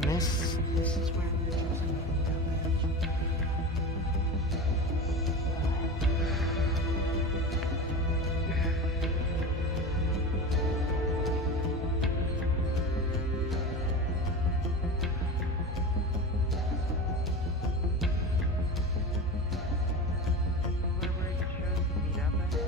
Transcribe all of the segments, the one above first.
This is where we're doing damage. Where you chose to meet up at?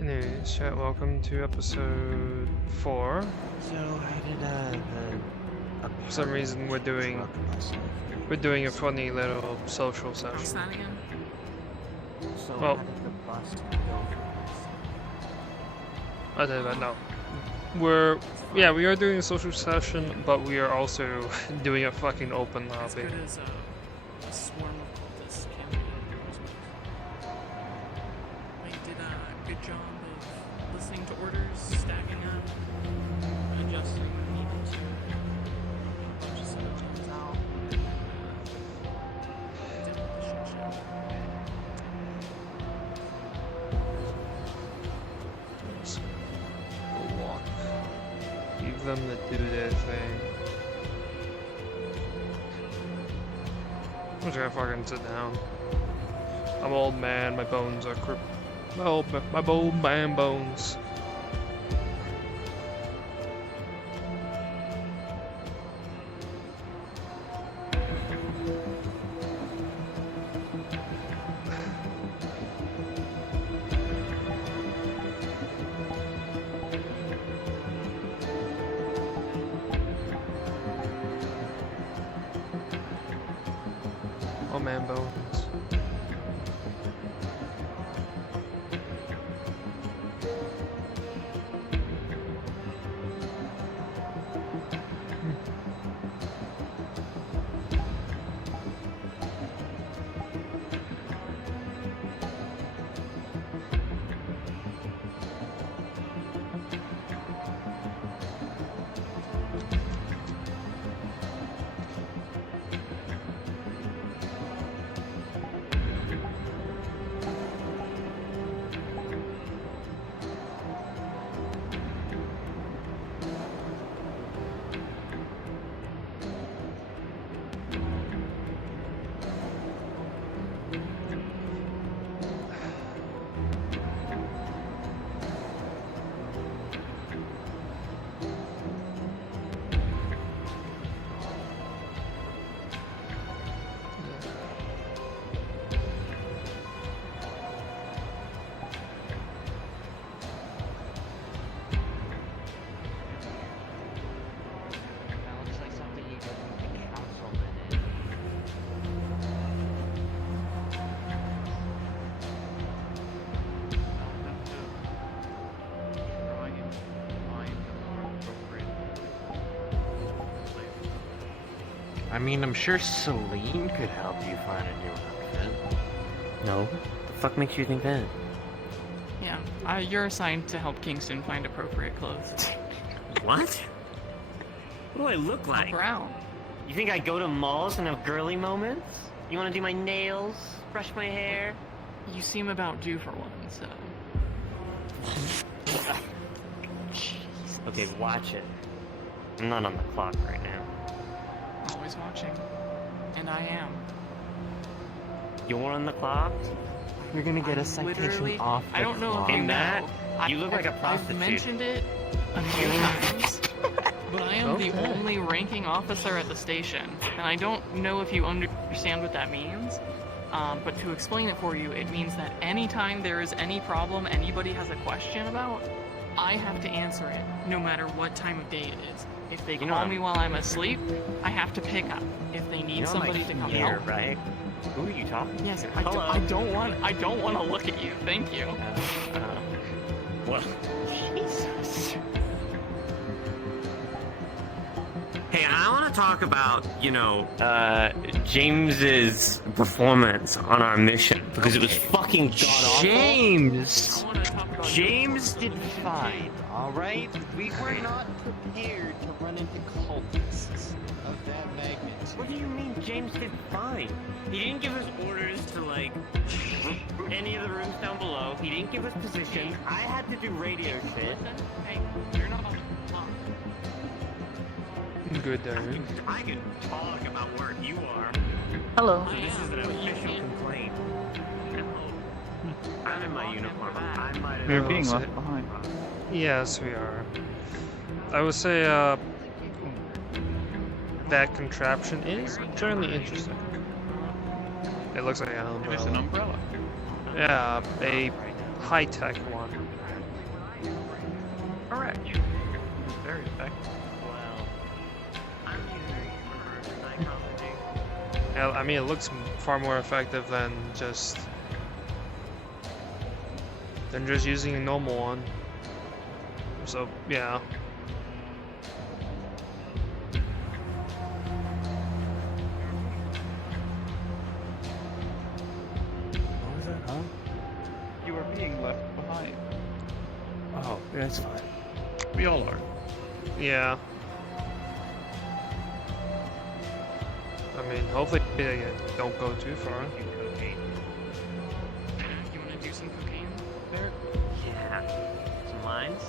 Anyways, chat, welcome to episode 4. So I did a For some reason we're doing a funny little social What's session. that again? So Well- how did the bus go for I don't know. We are doing a social session, but we are also doing a fucking open As lobby. good as a swarm of cultists can be. Like, did a good job of listening to orders, stacking up, adjusting when needed to. Just turns out. Demolition ship. We'll walk. Leave them to do their thing. I'm just gonna fucking sit down. I'm old man, my bones are my old man bones. Old man bones. That looks like something you could meet the councilman in. I mean, I'm sure Celine could help you find a new outfit. No? The fuck makes you think that? Yeah, you're assigned to help Kingston find appropriate clothes. What? What do I look like? Brown. You think I go to malls and have girly moments? You want to do my nails, brush my hair? You seem about due for one, so. Okay, watch it. I'm not on the clock right now. Always watching. And I am. You're on the clock? You're gonna get a I'm citation literally- off the I don't know clock. if you In that, know. you look like a prostitute. I've mentioned it a few times, but I am the Okay. only ranking officer at the station, and I don't know if you understand what that means. But to explain it for you, it means that anytime there is any problem anybody has a question about, I have to answer it, no matter what time of day it is. If they You know call I'm- me while I'm asleep, I have to pick up. If they need You know I'm, somebody like, to come here, help, right? Who are you talking yes, to? I Hello? don't want to look at you. Thank you. Well, Jesus. Hey, I want to talk about, James's performance on our mission because it was fucking god-awful. James! I wanna talk about James did fine, alright? We were not prepared to run into cultists of that magnitude. What do you mean James did fine? He didn't give us orders to, any of the rooms down below. He didn't give us positions. I had to do radio shit. Listen, hey, you're not on. Good there. I can talk about where you are. Hello. So this is an official complaint. I'm in my uniform. I might have... You're Oh, being so- left behind. Yes, we are. I would say, that contraption is generally interesting. It looks like an umbrella. There's an umbrella. Yeah, a high-tech one. Correct. Very effective. Well, I'm using psychology. Yeah, I mean, it looks far more effective than just using a normal one. So, yeah. What was that, huh? You are being left behind. Oh, that's fine. We all are. Yeah. I mean, hopefully they don't go too far. You wanna do some cocaine? Yeah. Some lines?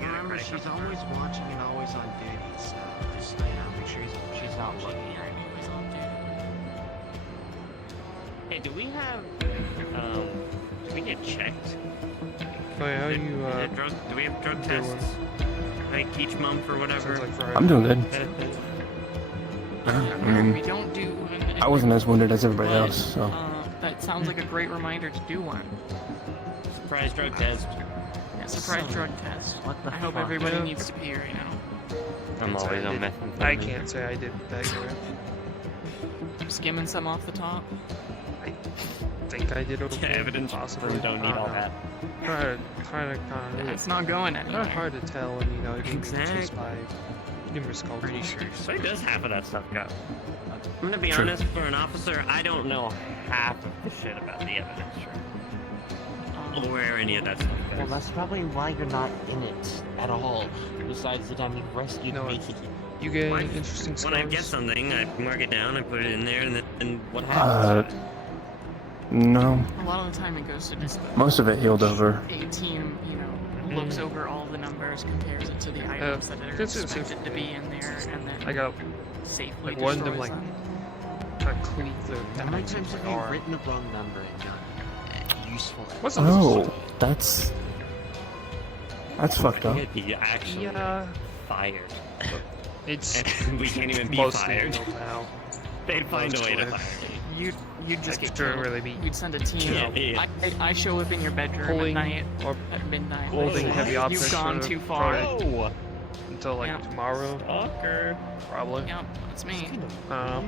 Remember, she's always watching and always on duty, so just, make sure she's not looking at me. Hey, do we have... do we get checked? Oh yeah, how Is it- you, is it drug, do we have drug doing? tests? Like each month or whatever? sounds like Friday. I'm doing good. Yeah, I mean, we don't do. I wasn't as wounded as everybody but, else, so. That sounds like a great reminder to do one. Surprise drug test. Yeah, surprise drug test. What the I hope fuck? everybody Yeah. needs to be here, you know. I'm Can't say always I on did- methamphetamine. I can't say I did that good. Skimming some off the top. I think I did okay. Evidence possibly. We don't need all that. Kind of. It's not going Kind anywhere. of hard to tell when you're being chased Exactly. by numerous cultists. Pretty sure. So he does half of that stuff go. I'm gonna be True. honest, for an officer, I don't know half of the shit about the evidence, or where any of that stuff goes. Well, that's probably why you're not in it at all. Besides the time you rescued You know me. what? You get Why- interesting When I scars. get something, I mark it down, I put it in there, and what happens? No. A lot of the time it goes to dispo. Most of it healed over. A team, looks over all the numbers, compares it to the items that are it's expected to be in there, and then I got safely like, one of destroys them, like, them. trying to cleave the How many times have you arm. written the wrong number and gotten useful? What's the Oh, that's fucked up. Could be actually Yeah, fired. it's We can't even be mostly fired. healed now. They'd find a way to Mostly. fire me. You'd just Like, get shouldn't killed. really be You'd send a team. Yeah. I show up in your bedroom Pulling at night or at midnight. holding Whoa, heavy objects. You've gone for too far. probably until like Yeah. tomorrow, Stalker. probably. Yep, that's me. I don't know.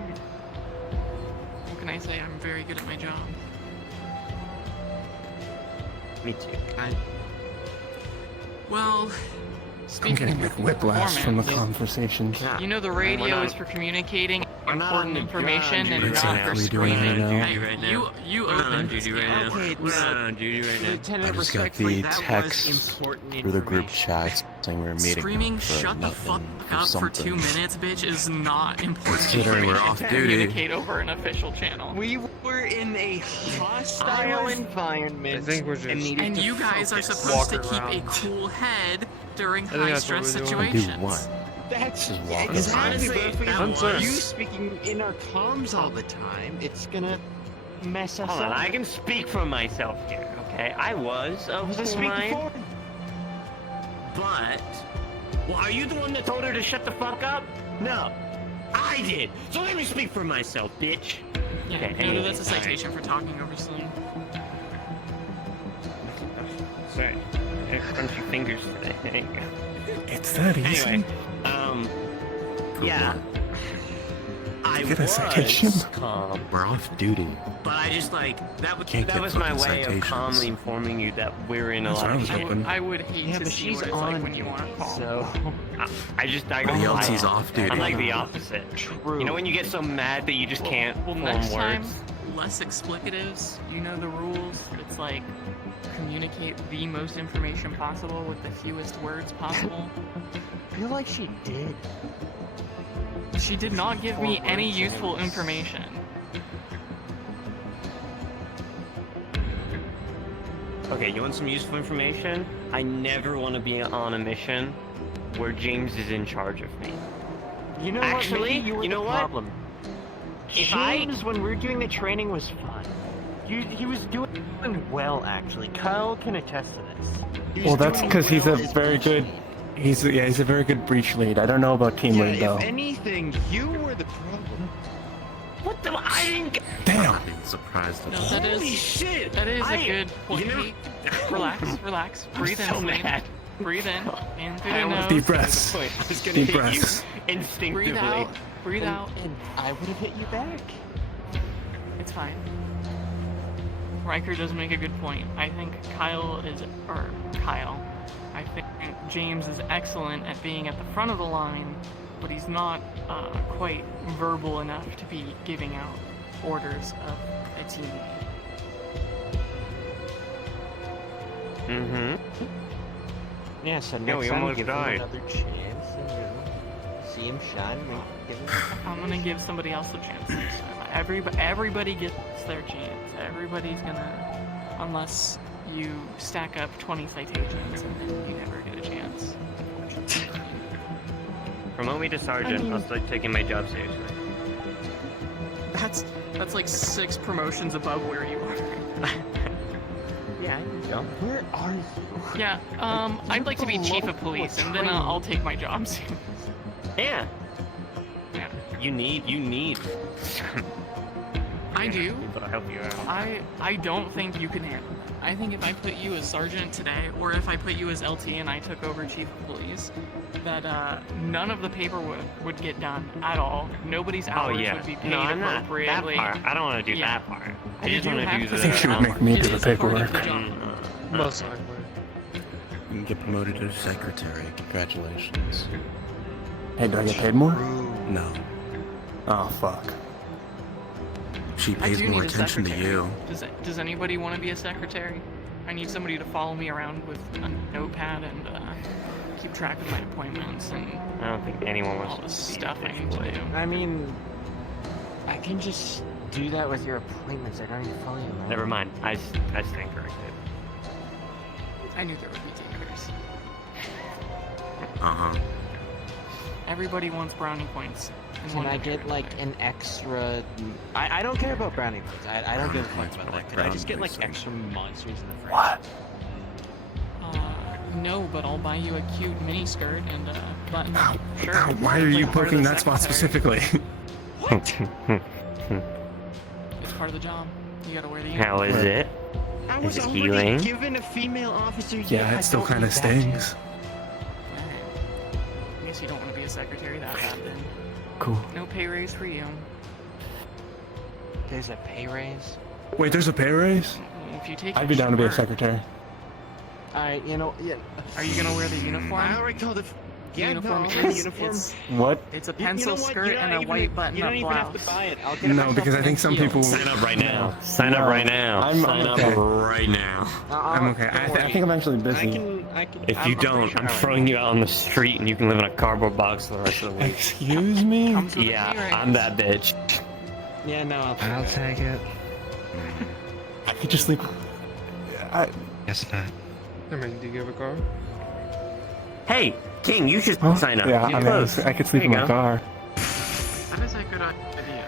What can I say? I'm very good at my job. Me too. Well, I'm speaking getting of like whiplash from the performance, conversations. you know the We're radio not- is for communicating we're not on important the information job, and dude. That's not exactly for what we're doing screaming. right now. Duty right now. You We're not on opened. duty right now. Okay, We're not on duty right now. Lieutenant, I just got respectfully, the that text was important through the group information. chat saying we were meeting Screaming for "shut the fuck nothing, up" for something. 2 minutes, bitch, is not important Considering we're information off to duty. communicate over an official channel. We were in a hostile environment. I think we're just- and needed And to you guys are focus. supposed to Walk keep a around. cool head during I think that's what high-stress we're doing. Do situations. what? That's Just walk exactly. Honestly, But if we that have was- you speaking in our comms all the time, it's gonna mess us Hold on, up. I can speak for myself here, okay? I was of Was I cool speaking mind, for? but... Well, are you the one that told her to shut the fuck up? No. I did! So let me speak for myself, bitch! Yeah, Okay, you know, anyway, that's a alright. citation for talking over someone. Sorry. I have crunchy fingers today. There you go. It's that easy. Anyway, yeah. I get a citation? was calm, We're off duty. but I just like Can't that get was my fucking way of citations. calmly informing you that we're in a That's what I was election. hoping. I would hate Yeah, to but see she's what it's on like when you want to duty, call. so I go Yeltsin's quiet. off duty. I'm like the opposite. true. You know when you get so mad that you just can't Well, form next time, words? less explicatives. You know the rules. It's like communicate the most information possible with the fewest words possible. I feel like she did. She did not give me Four any words useful and- information. Okay, you want some useful information? I never want to be on a mission where James is in charge of me. You know Actually, what? Maybe you, were you know the what? problem. If I- James, when we were doing the training, was fun. He was doing well, actually. Kyle can attest to this. Well, that's because he's a very good. He's a very good breach lead. I don't know about team Yeah, lead though. if anything, you were the problem. What the? I didn't. I'm Damn. not being surprised at No, all. that Holy is shit! that is I- a good point. you know- Relax. I'm Breathe in, so Celine. mad. Breathe in through I your almost nose. Deep breaths. I was gonna Deep hit breaths. you instinctively. Breathe out. Breathe out. And I would have hit you back. It's fine. Riker does make a good point. I think Kyle. I think James is excellent at being at the front of the line, but he's not quite verbal enough to be giving out orders of a team. Mm-hmm. Yeah, so No, next he time almost give died. him another chance and, see him shine. Give him... I'm gonna give somebody else a chance this time. Everybody gets their chance. Everybody's gonna, unless you stack up 20 citations and then you never get a chance. Unfortunately. Promote me to sergeant. I'll start taking my job seriously. That's like 6 promotions above where you are. Yeah, I know. Where are you? Yeah, I'd like to be chief of police, and then I'll take my job soon. Yeah. Yeah. You need. I do. But I'll help you out. I don't think you can handle it. I think if I put you as sergeant today, or if I put you as LT and I took over chief of police, that none of the paperwork would get done at all. Nobody's Oh hours yeah. would be paid No, I'm not. That appropriately. part. I don't want to do Yeah. that part. I You just do want to have do to the. I think she would make me It do the is a part of paperwork. the job. Most likely. You can get promoted to secretary. Congratulations. Hey, do I get paid more? No. Oh fuck. She I pays do more need a attention to secretary. you. Does anybody want to be a secretary? I need somebody to follow me around with a notepad and keep track of my appointments and I don't think anyone all wants the to be stuff I need to do. I mean, I can just do that with your appointments. I don't need to follow you around. Never mind. I stand corrected. I knew there would be takers. Uh-huh. Everybody wants brownie points. in Can one I way or get like another. an extra? I don't care about brownie points. I don't give a fuck Points about are that. like Can I just brownie get like points. extra monsters in the fridge? What? No, but I'll buy you a cute mini skirt and a button. Ow, Sure. ow, why are you Like part of poking the that spot secretary. specifically? It's part of the job. You gotta wear the How uniform. is it? I Is was it already healing? given a female officer. Yeah, I it still don't kind need of that stings. Alright. I guess you don't want to be a secretary that bad then. Cool. No pay raise for you. There's a pay raise. Wait, there's a pay raise? If you take I'd it, be down to be a sure. secretary. You know, yeah. Are you gonna wear the uniform? I already told it. The Yeah, uniform no, is uniform. What? it's a You know pencil what? skirt You're not and a even- white button You don't up even have to blouse. buy it. I'll get it No, myself because I and think some heels. people. Sign up right now. No. Sign up No. right now. I'm Sign up okay. right now. I'm okay. I think I'm actually busy. I can. If I'm you pretty don't, sure I'm I throwing you out on the street and you can live in a cardboard box for the rest of the week. Excuse me? Comes with a pay Yeah, raise. I'm that bitch. Yeah, no, I'll take it. I could just leave. I. Yes, Dad. I mean, do you have a car? Hey, King, you should Huh? sign up. Yeah, You're I mean, close. I could sleep There in you my go. car. That is a good idea.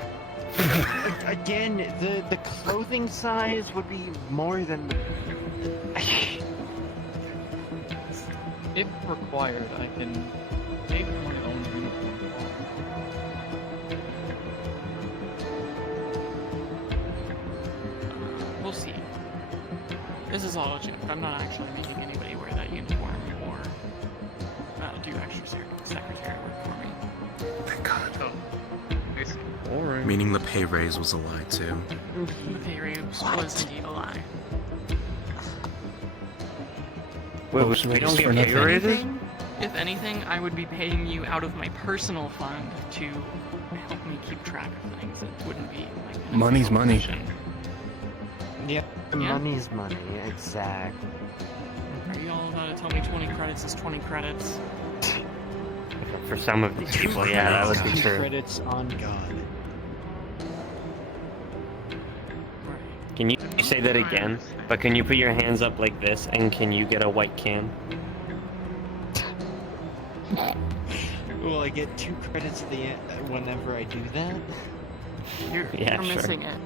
Again, the clothing size would be more than. If required, I can make my own uniform. We'll see. This is all a joke. I'm not actually making anybody wear that uniform or do extra secretary work for me. Thank God. Oh, I see. Boring. Meaning the pay raise was a lie too. The pay raise was indeed a lie. Wait, Most we don't raised get for pay nothing. raises? If anything, I would be paying you out of my personal fund to help me keep track of things. It wouldn't be like an Money's official money. position. Yeah. Yeah. Money's money, exactly. Are you all about to tell me 20 credits is 20 credits? For some of these people, yeah, that would be true. Credits on God. Right. Can you say that again? But can you put your hands up like this, and can you get a white can? Will I get 2 credits at the end whenever I do that? You're Yeah, sure. missing it.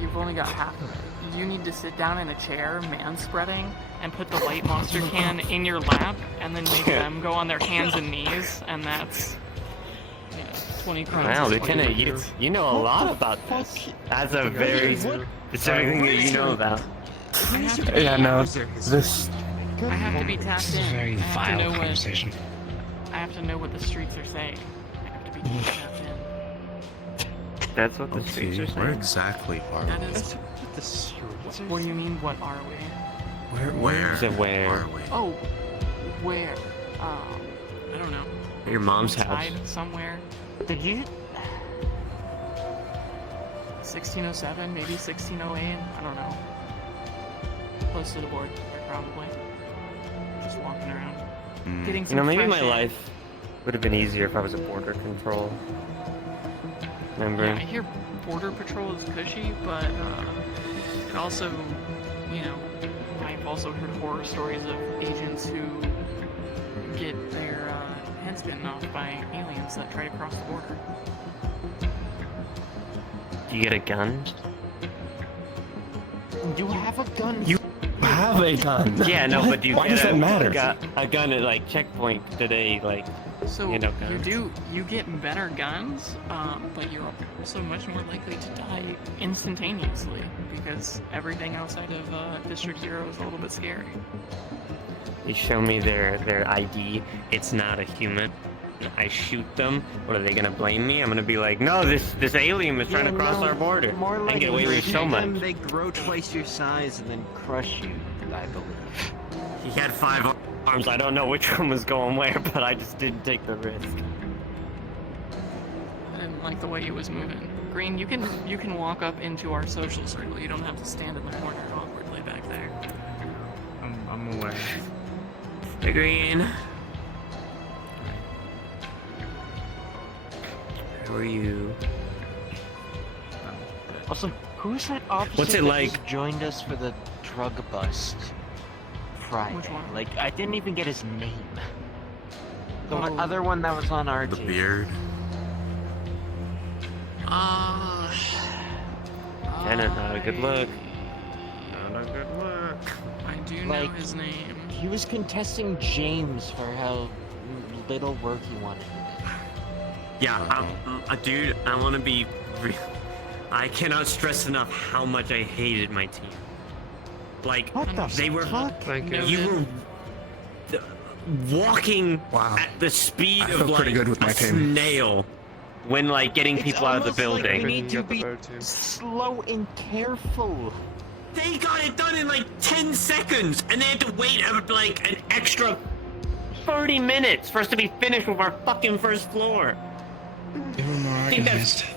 You've only got half of it. You need to sit down in a chair, man-spreading, and put the white monster can in your lap, and then make them go on their hands and knees, and that's 20 credits. Wow, is Lieutenant, 20. you know a lot about this. That's a very specific thing that you know about. Yeah, no, this. I have to be tapped in. Very I have to vile know what conversation. I have to know what the streets are saying. I have to be tapped in. That's what the Okay, streets are where saying. exactly are That we? is. What do you mean? What are we? Where Is it where? are we? Oh, where? I don't know. At your mom's house. Outside somewhere. Did you? 1607, maybe 1608. I don't know. Close to the border, probably. Just walking around, Mm. getting You some know, maybe fresh my air. life would have been easier if I was a border control. Remember? Yeah, I hear border patrol is cushy, but it also, you know, I've also heard horror stories of agents who get their heads bitten off by aliens that try to cross the border. Do you get a gun? You have a gun. You have a gun. Yeah, no, but do you Why get does that matter? a gun at like checkpoint? Do they like? So You know, guns. you get better guns, but you're also much more likely to die instantaneously because everything outside of District 0 is a little bit scary. They show me their ID. It's not a human. I shoot them. What are they gonna blame me? I'm gonna be like, no, this alien was trying to cross our border. More I like can get away with so much. They grow twice your size and then crush you, I believe. He had 5 arms. I don't know which one was going where, but I just didn't take the risk. I didn't like the way he was moving. Green, you can walk up into our social circle. You don't have to stand in the corner awkwardly back there. I'm aware. Hey, Green. How are you? Also, who's that officer What's it that like? just joined us for the drug bust Friday? Which one? Like, I didn't even get his name. The Oh. other one that was on our The team. beard. Kinda not a good look. Not a good look. I do know Like- his name. He was contesting James for how little work he wanted. Yeah, dude, I want to be. I cannot stress enough how much I hated my team. Like, What the they were. fuck? Thank you. You were walking Wow. at the speed I of feel like pretty good with my a team. snail when like getting It's people out of the almost like we building. need to Got the be better team. slow and careful. They got it done in like 10 seconds, and they had to wait like an extra 30 minutes for us to be finished with our fucking first floor. They were more I think that's- organized.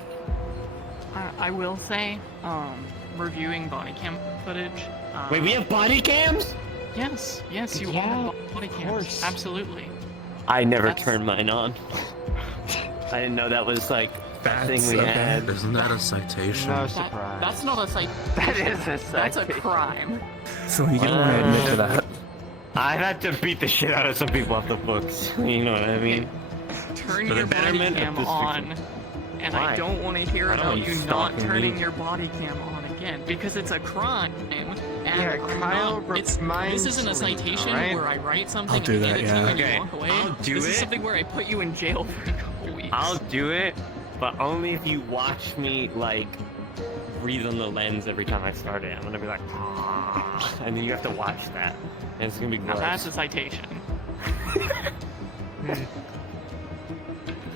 I will say, reviewing body cam footage. Wait, we have body cams? Yes, you all Yeah, have body cams. course. Absolutely. I never That's- turned mine on. I didn't know that was like that thing That's we okay. had. Isn't that a citation? No That, surprise. that's not a site. That is a That's a crime. So you can only admit to that. I've had to beat the shit out of some people off the books. You know what I mean? Turn For the your body betterment of cam this on, and Why? I don't want to hear I don't about want you you not stalking turning me. your body cam on again because it's a crime. And Yeah, I'm Kyle not- this reminds isn't a me, citation alright? where I write something I'll do and that, hand it to yeah. you and Okay, you walk away. I'll do this it. is something where I put you in jail for a couple weeks. I'll do it, but only if you watch me like breathe on the lens every time I start it. I'm gonna be like, "Ah," and then you have to watch that, and it's gonna be Now gross. that's a citation.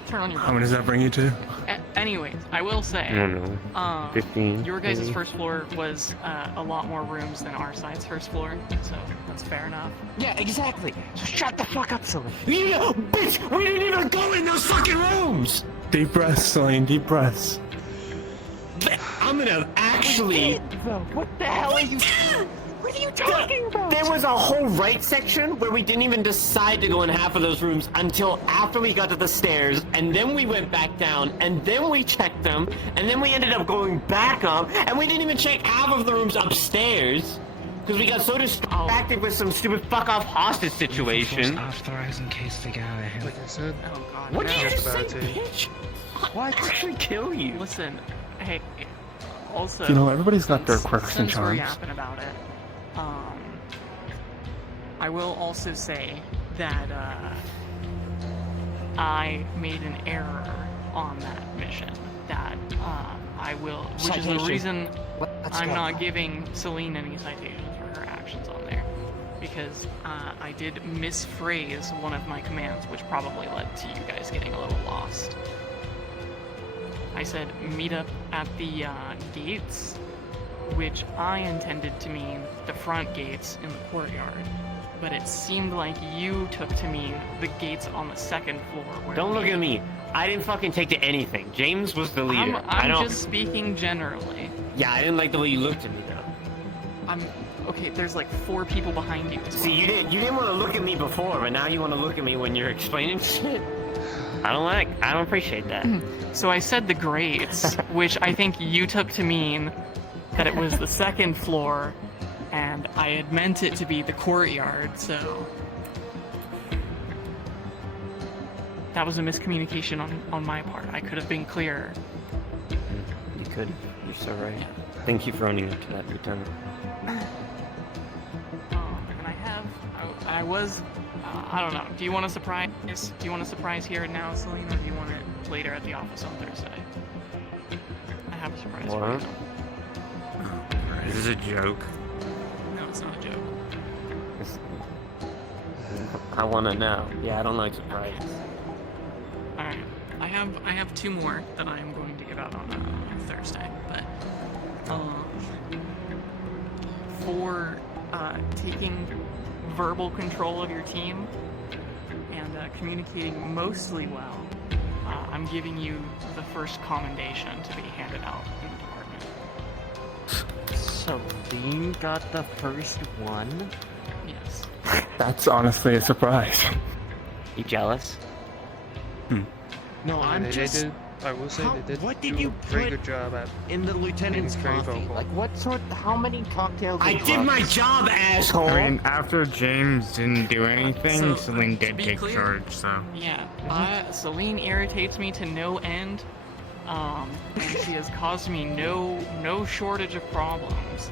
Turn on your How body. many does that bring you to? anyways, I will I say, don't know. 15. your guys' maybe? first floor was a lot more rooms than our side's first floor, so that's fair enough. Yeah, exactly. So shut the fuck up, Celine. You know, bitch, we didn't even go in those fucking rooms! Deep breaths, Celine, deep breaths. I'm gonna actually... What the hell are you? What are you talking about? There was a whole right section where we didn't even decide to go in half of those rooms until after we got to the stairs, and then we went back down, and then we checked them, and then we ended up going back up, and we didn't even check half of the rooms upstairs because we got so distracted with some stupid fuck off hostage situation. Authorize in case they get out of hand. Like I said, Oh god. What no. did you just say, That's a bad team. bitch? What? I'll actually kill you. Listen, hey, also... You know, everybody's got their since- quirks and since we're charms. yapping about it, I will also say that, I made an error on that mission. That, I will... Which is the Citation. reason Let's I'm go. not giving Celine any citations for her actions on there. Because, I did misphrase one of my commands, which probably led to you guys getting a little lost. I said meet up at the gates, which I intended to mean the front gates in the courtyard. But it seemed like you took to mean the gates on the second floor. Where Don't look we- at me. I didn't fucking take to anything. James was the leader. I I'm don't... just speaking generally. Yeah, I didn't like the way you looked at me, though. Okay, there's like 4 people behind you as well. See, you didn't want to look at me before, but now you want to look at me when you're explaining shit. I don't appreciate that. So I said the grates, which I think you took to mean that it was the second floor, and I had meant it to be the courtyard, so... That was a miscommunication on my part. I could have been clearer. You could. You're so right. Thank you for owning up to that, Lieutenant. And I was, I don't know. Do you want a surprise? Do you want a surprise here and now, Celine, or do you want it later at the office on Thursday? I have a surprise for What? you. This is a joke. No, it's not a joke. I want to know. Yeah, I don't like surprises. Alright. I have 2 more that I am going to give out on Thursday, but for taking verbal control of your team and communicating mostly well, I'm giving you the first commendation to be handed out in the department. Celine got the first one. Yes. That's honestly a surprise. You jealous? No, I'm they just did. I will say How- they did what did do you a very put good job at. in the lieutenant's Being very coffee. vocal. Like what sort? How many cocktails? I and did my drugs? job, asshole! I mean, after James didn't do anything, So, Celine to did be take clear- charge, so. Yeah. Celine irritates me to no end. And she has caused me no shortage of problems.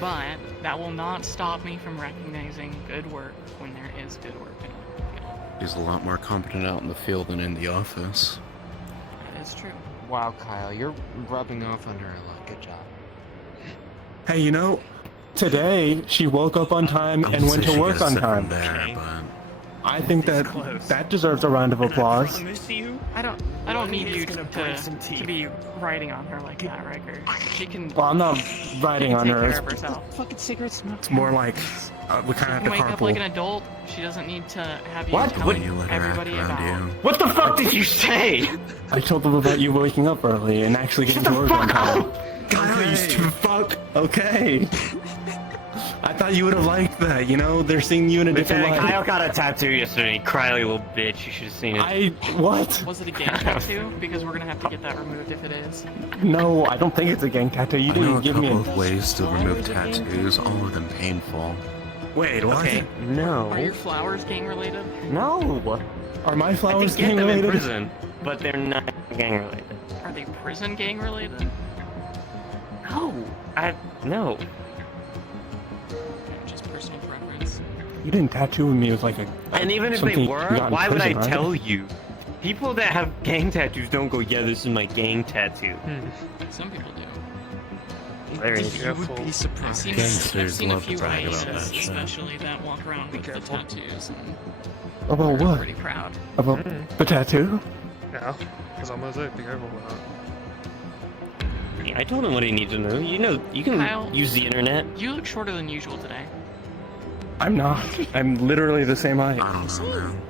But that will not stop me from recognizing good work when there is good work in the field. He's a lot more competent out in the field than in the office. That is true. Wow, Kyle, you're rubbing off on her a lot. Good job. Hey, you know, today she woke up on time and went to work on time. There, but I think that close. that deserves a round of applause. I don't need is you gonna break some to teeth. be riding on her like that, Riker. She can Well, I'm not riding on take her. care It's, of herself. Fucking cigarette smoke. it's more like we kind of She have can to wake up like an carpool. adult. She doesn't need to have you What? telling you let her act everybody around about. you. What the fuck did you say? I told them about you waking up early and actually getting Shut to the work on fuck time. up! Kyle, you stupid fuck. Okay. I thought you would have liked that. You know, they're seeing you in a different Lieutenant, light. Kyle got a tattoo yesterday. Cryly little bitch. You should have seen it. What? Was it a gang tattoo? Because we're gonna have to get that removed if it is. No, I don't think it's a gang tattoo. You I know didn't a give me couple a. of ways to remove tattoos, all of them painful. Wait, what? Okay. Are No. your flowers gang related? No. Are my I flowers could get gang them in related? prison, but they're not gang related. Are they prison gang related? No. No. Just personal preference. You didn't tattoo me with like a. And even if they something you were, got in why would I prison, right? tell you? People that have gang tattoos don't go, yeah, this is my gang tattoo. Some people do. Very You careful. would be I've surprised. seen, Gangsters I've seen a love to few brag about ISs, that shit. especially that walk around with the careful. tattoos, and About they're what? pretty proud. About the tattoo? Yeah, because I'm gonna say, be careful with that. I told him what he needed to know. You know, you can Kyle. use the internet. You look shorter than usual today. I'm not. I'm literally the same height. I don't know, man.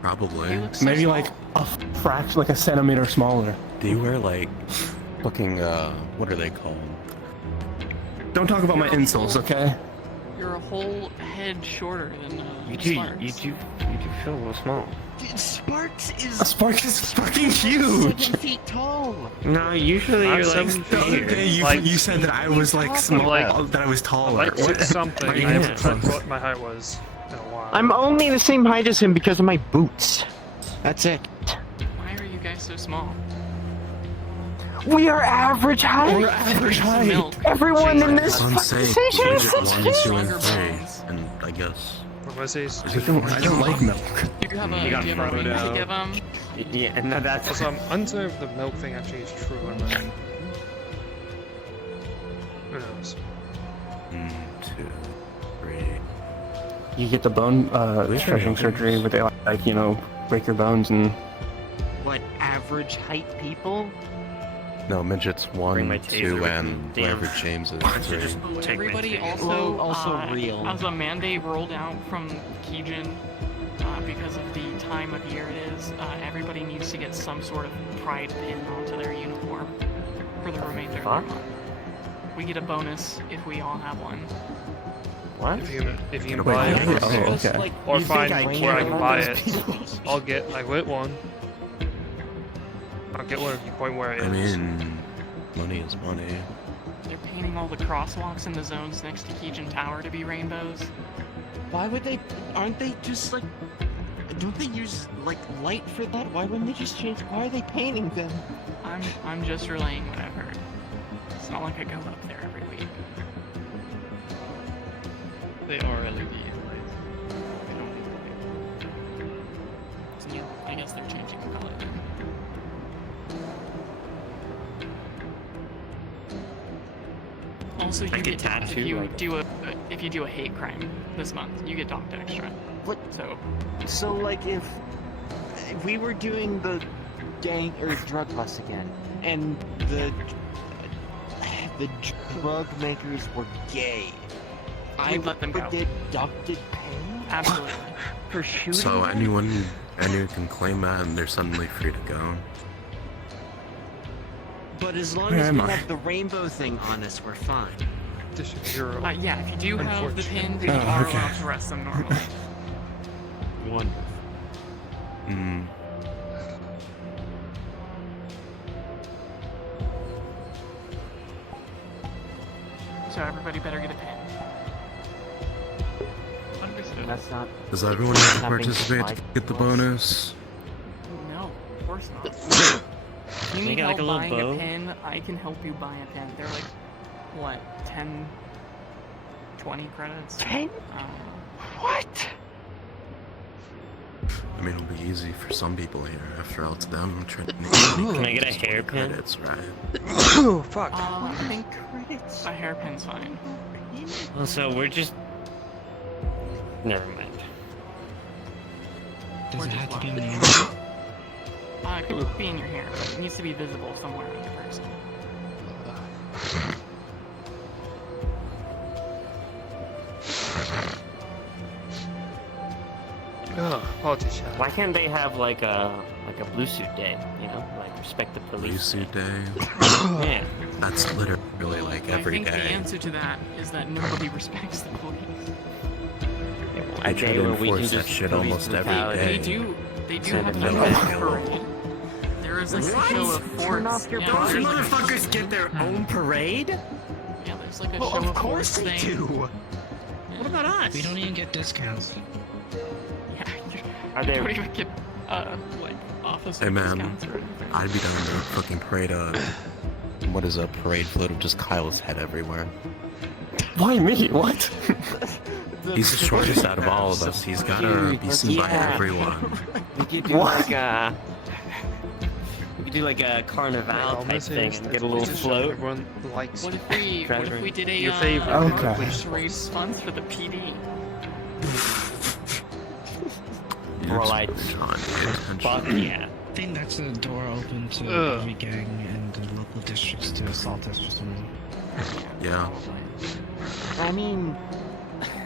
Probably. You look so Maybe small. like a fraction, like a centimeter smaller. Do you wear like fucking what are they called? Don't talk about my insoles, okay? You're a whole head shorter than You do Sparks. feel a little small. Dude, Sparks A is spark is fucking huge. 7 feet tall. No, usually Not you're like 7 The other feet. day you, Like- you said that I was like small, Like- that I was taller. Like 6 something. I Yeah. haven't checked what my height was in a while. I'm only the same height as him because of my boots. That's it. Why are you guys so small? We are average height. We're average Some height. milk. Everyone in this On fucking stage, station you is get 6 1, feet. 2, and Stronger 3, bones. and I guess. What was this? I don't like milk. Do you have a, You do got you have a ring to Frodo. give him? Yeah, no, that's Also, I'm unsure if the milk thing actually is true or not. Who knows? 1, 2, 3. You get the bone stretching surgery where they like you know break your bones and What, average height people? No, midgets Bring 1, my 2, taser. and Damn. whoever James is Why don't you 3. just Oh, take my everybody taser? also, Well, also real. as a mandate rolled out from Keijin, because of the time of year it is, everybody needs to get some sort of pride pin onto their uniform for the remainder of Fuck? the month. We get a bonus if we all have one. What? If you can Wait, buy yeah, it, yeah. oh okay. or You find think I where I care can about buy those it, people? I'll get one. I'll get one if you point where it I is. mean, money is money. They're painting all the crosswalks in the zones next to Keijin Tower to be rainbows. Why would they? Aren't they just like? Don't they use like light for that? Why wouldn't they just change? Why are they painting them? I'm just relaying what I've heard. It's not like I go up there every week. They are LED lights. I don't need to. So, yeah, I guess they're changing the color then. Also, you Like a get docked if tattoo, you like- do a hate crime this month. You get docked extra. What? So So like if we were doing the gang or drug bust again, and the drug makers were gay, I We'd let them would go. get deducted pay absolutely. for shooting. So them? anyone can claim that, and they're suddenly free to go. But as long Where as am we I? have the rainbow thing on us, we're fine. This is zero. Yeah, if you do have the pin, you Oh, are okay. allowed to rest them normally. Wonderful. Mm. So everybody better get a pin. Understood. That's not. Does everyone have to Having participate to five get the plus. bonus? No, of course not. If you They need got, like, help a little buying bow? a pin, I can help you buy a pin. They're like, what, 10, 20 credits? 10? What? I mean, it'll be easy for some people here. After all, it's them trying to make Can I get a hairpin? credits, right? Oh fuck. I think a hairpin's fine. Also, we're just. Never mind. Does Or it just have to be in what? the internet? It could be in your hair, but it needs to be visible somewhere on your person. Ugh, politician. Why can't they have like a blue suit day? You know, like respect the Blue police. suit day. Yeah. That's literally like every I think the day. answer to that is that nobody respects the police. I try to enforce that shit almost every They day. do Send have it to to have me. a parade. There is like a show of forts. Turn off your yeah, body. there's like a- Motherfuckers get their own parade? Yeah, there's like a Well, show of of course forts they thing. do. What about us? We don't even get discounts. Yeah, Are you they? don't even get like officer Hey, man. discounts or anything. I'd be down to fucking parade what is a parade float of just Kyle's head everywhere. Why me? What? He's the shortest out of all of us. He's gotta be seen by Yeah. everyone. We could do What? like a. We could do like a carnival type thing and get a little float. Everyone likes. What if we did a Your favorite. Okay. parade funds for the PD? More like, John, pay attention. fuck yeah. think that's a door open to every gang in the local districts to assault us or something. Yeah. I mean,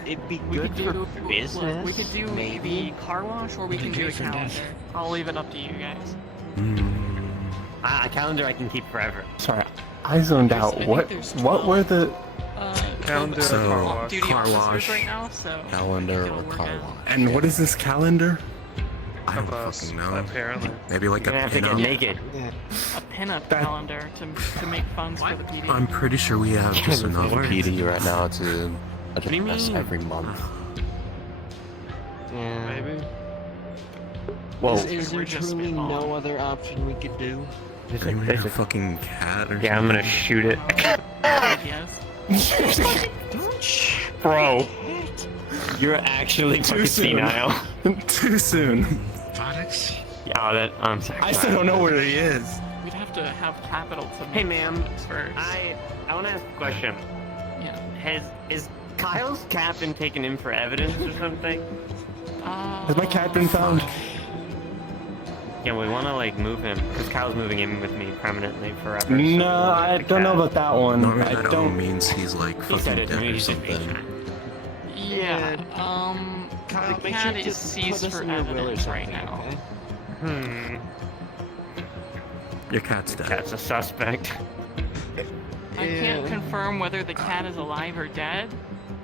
it'd be We good could for do business. look, we could do maybe. the car wash, or we can do a Great for death. calendar. I'll leave it up to you guys. A calendar I can keep forever. Sorry, I zoned There's- out. I think What? there's What 12. were the? Calendar, So, car wash. Duty car officers wash, right now, so calendar, it'll or work car out. wash? And what is this calendar? I don't Of us, fucking know. apparently. Maybe like You're a gonna have to get pinup. naked. A pinup That- calendar to make funds for the PD. I'm pretty sure we have just Yeah, enough Lord. PD right now to do you address mean? every month. Yeah. Maybe. Whoa. Is there We're just truly no spitballing. other option we could do? Anyone have a fucking cat or Yeah, I'm gonna shoot it. Yes. Bro. You're actually Too fucking soon. senile. Too soon. Products? Yeah, I'm sorry. I still don't know where he is. We'd have to have capital to Hey, make ma'am. this first. I want to ask a question. Yeah. Is Kyle's cat been taken in for evidence or something? Has my cat been found? Yeah, we want to like move him because Kyle's moving in with me permanently forever. so we No, wanna I get the don't know cat. about that one. Not I that all don't. means he's like He said fucking it to dead me. or He said something. Yeah. Kyle, The make cat sure to is put seized us for in your will or evidence right something, now. okay? Your cat's dead. Cat's a suspect. I can't confirm whether the cat is alive or dead,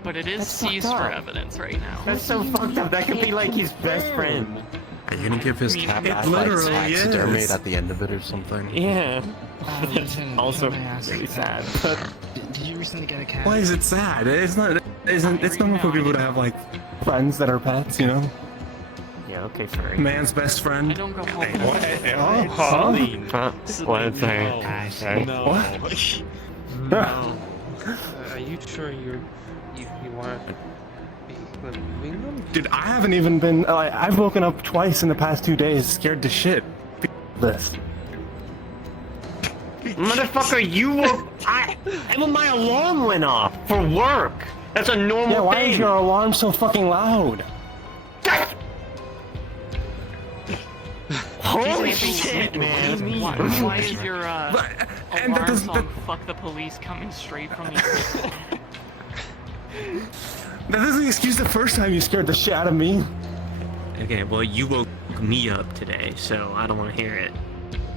but it is That's fucked seized for up. evidence right now. That's so fucked up. That could be like his best friend. Are you gonna give his It cat It back like literally taxidermied is. at the end of it or something? Yeah. Lieutenant, Also if I may ask, really sad. But Did you recently get a cat? Why is it sad? It's not. It's normal for people to have like friends that are pets, you know. yeah, okay, sorry. Man's best I friend. don't go home. What? What's that? Sorry. What? Are you sure you weren't moving them? Dude, I haven't even been. I've woken up twice in the past 2 days, scared to shit. This. Motherfucker, you were. And my alarm went off for work. That's a normal Yeah, why thing. is your alarm so fucking loud? Holy shit, man. Why is your And that alarm doesn't. song "Fuck the Police" coming straight from you? That doesn't excuse the first time you scared the shit out of me. Okay, well, you woke me up today, so I don't want to hear it.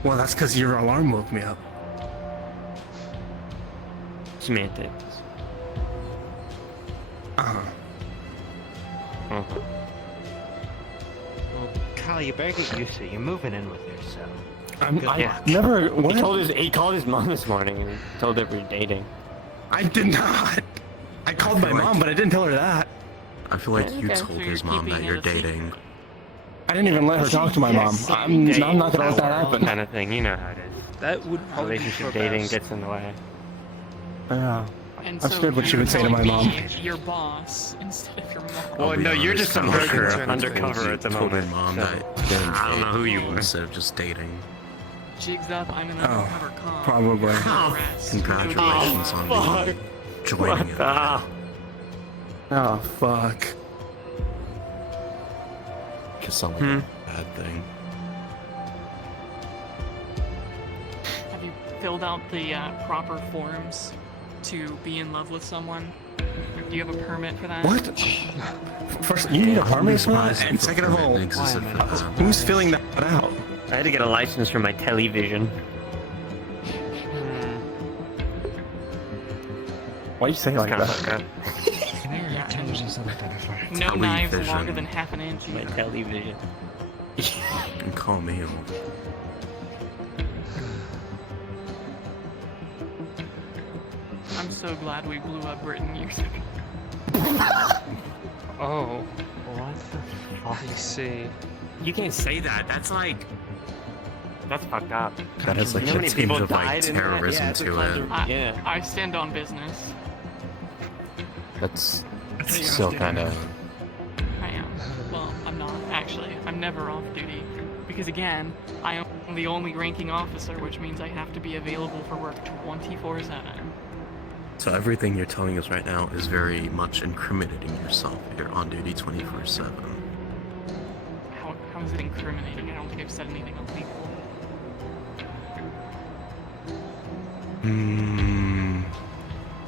Well, that's because your alarm woke me up. Semantics. Uh-huh. Uh-huh. Well, Kyle, you better get used to it. You're moving in with her, so. I Yeah. never. What? He called his mom this morning and told her we were dating. I did not. I called my mom, but I didn't tell her that. I feel like Yeah, you okay, told so his you're mom that keeping you're it a secret. dating. I didn't even let her talk to my mom. I'm not gonna let that happen. Kind of thing, you know how it is. That would probably Relationship be for dating best. gets in the way. Yeah. And I'm so scared what she you're would say to my telling mom. me Your boss instead of your mom. Well, I'll be no, you're honest, just a I'm not sure murderer if it's undercover because you at the told moment, your mom so- that then I don't know who you were. instead of just dating. Jigs up. I'm an Oh, undercover cop. probably. Arrest. Congratulations on fuck. joining it. Oh, fuck. Could sound like a bad thing. Have you filled out the proper forms to be in love with someone? Do you have a permit for that? What? First, you need a permit for that? And second of all, who's filling that out? I had to get a license for my television. Why you say it like Kind of that? fucked up. I never heard television stuff like that before. No knives Television. longer than half an inch. My television. And call me old. I'm so glad we blew up Britain years ago. Oh, What the fuck? I see. You can't say that. That's like. That's fucked up. That has like You know how a many tinge people of like died in that? terrorism Yeah, it's a to it. contra- Yeah. I stand on business. That's still kind of. I am. Well, I'm not, actually. I'm never off duty. Because again, I am the only ranking officer, which means I have to be available for work 24/7. So everything you're telling us right now is very much incriminating yourself. You're on duty 24/7. How is is it incriminating? I don't think I've said anything illegal.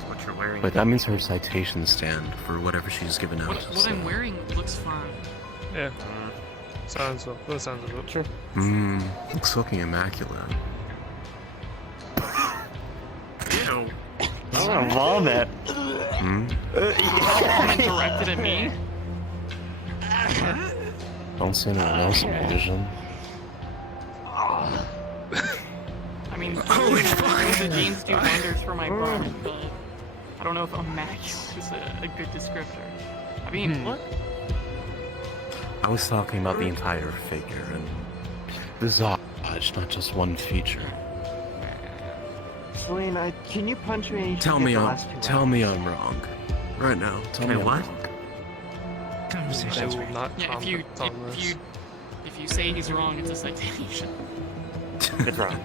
What you're wearing. But that means her citation stand for whatever she's given out. What I'm wearing looks fine. Yeah. Sounds of it. Sure. Looks fucking immaculate. Ew. I'm gonna vomit. Comment directed at me. Don't see anyone else in vision. I mean, the jeans do wonders for my butt, but I don't know if immaculate is a good descriptor. I mean, what? I was talking about the entire figure and the visage, not just one feature. Selena, can you punch me? Tell me I'm wrong. Right now. Tell me what? I Conversations. will not Yeah, comment on this. if you say he's wrong, it's a citation. It's wrong.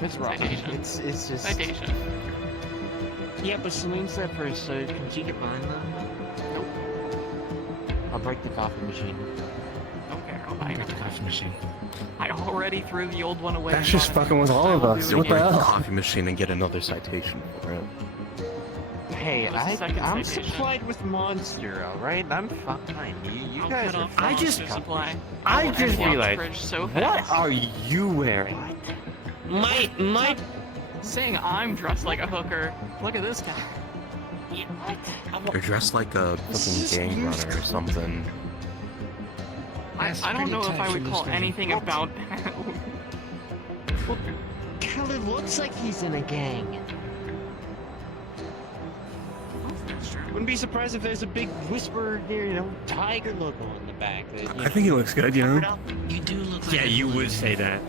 It's wrong. Citation. It's just. Citation. Yeah, but Celine said first, so can she get mine though? Nope. I'll break the coffee machine. Don't care. I'll I buy got the another coffee one. machine. I already threw the old one away. That's just fucking with all of us. You'll What the break the hell? coffee machine and get another citation for it. Hey, That was the second I'm citation. supplied with Monster, alright? I'm fine. You I'll guys cut are off I the just- Monster supply. I will just empty out the realized, fridge so what fast. are you wearing? My Saying I'm dressed like a hooker. Look at this guy. You're dressed like a fucking gang runner or something. I don't know if I would call anything about. Khaled looks like he's in a gang. Wouldn't be surprised if there's a big whisper, tiger logo on the back. I think he looks good, you know? You do look like yeah, a you hooligan. would say that.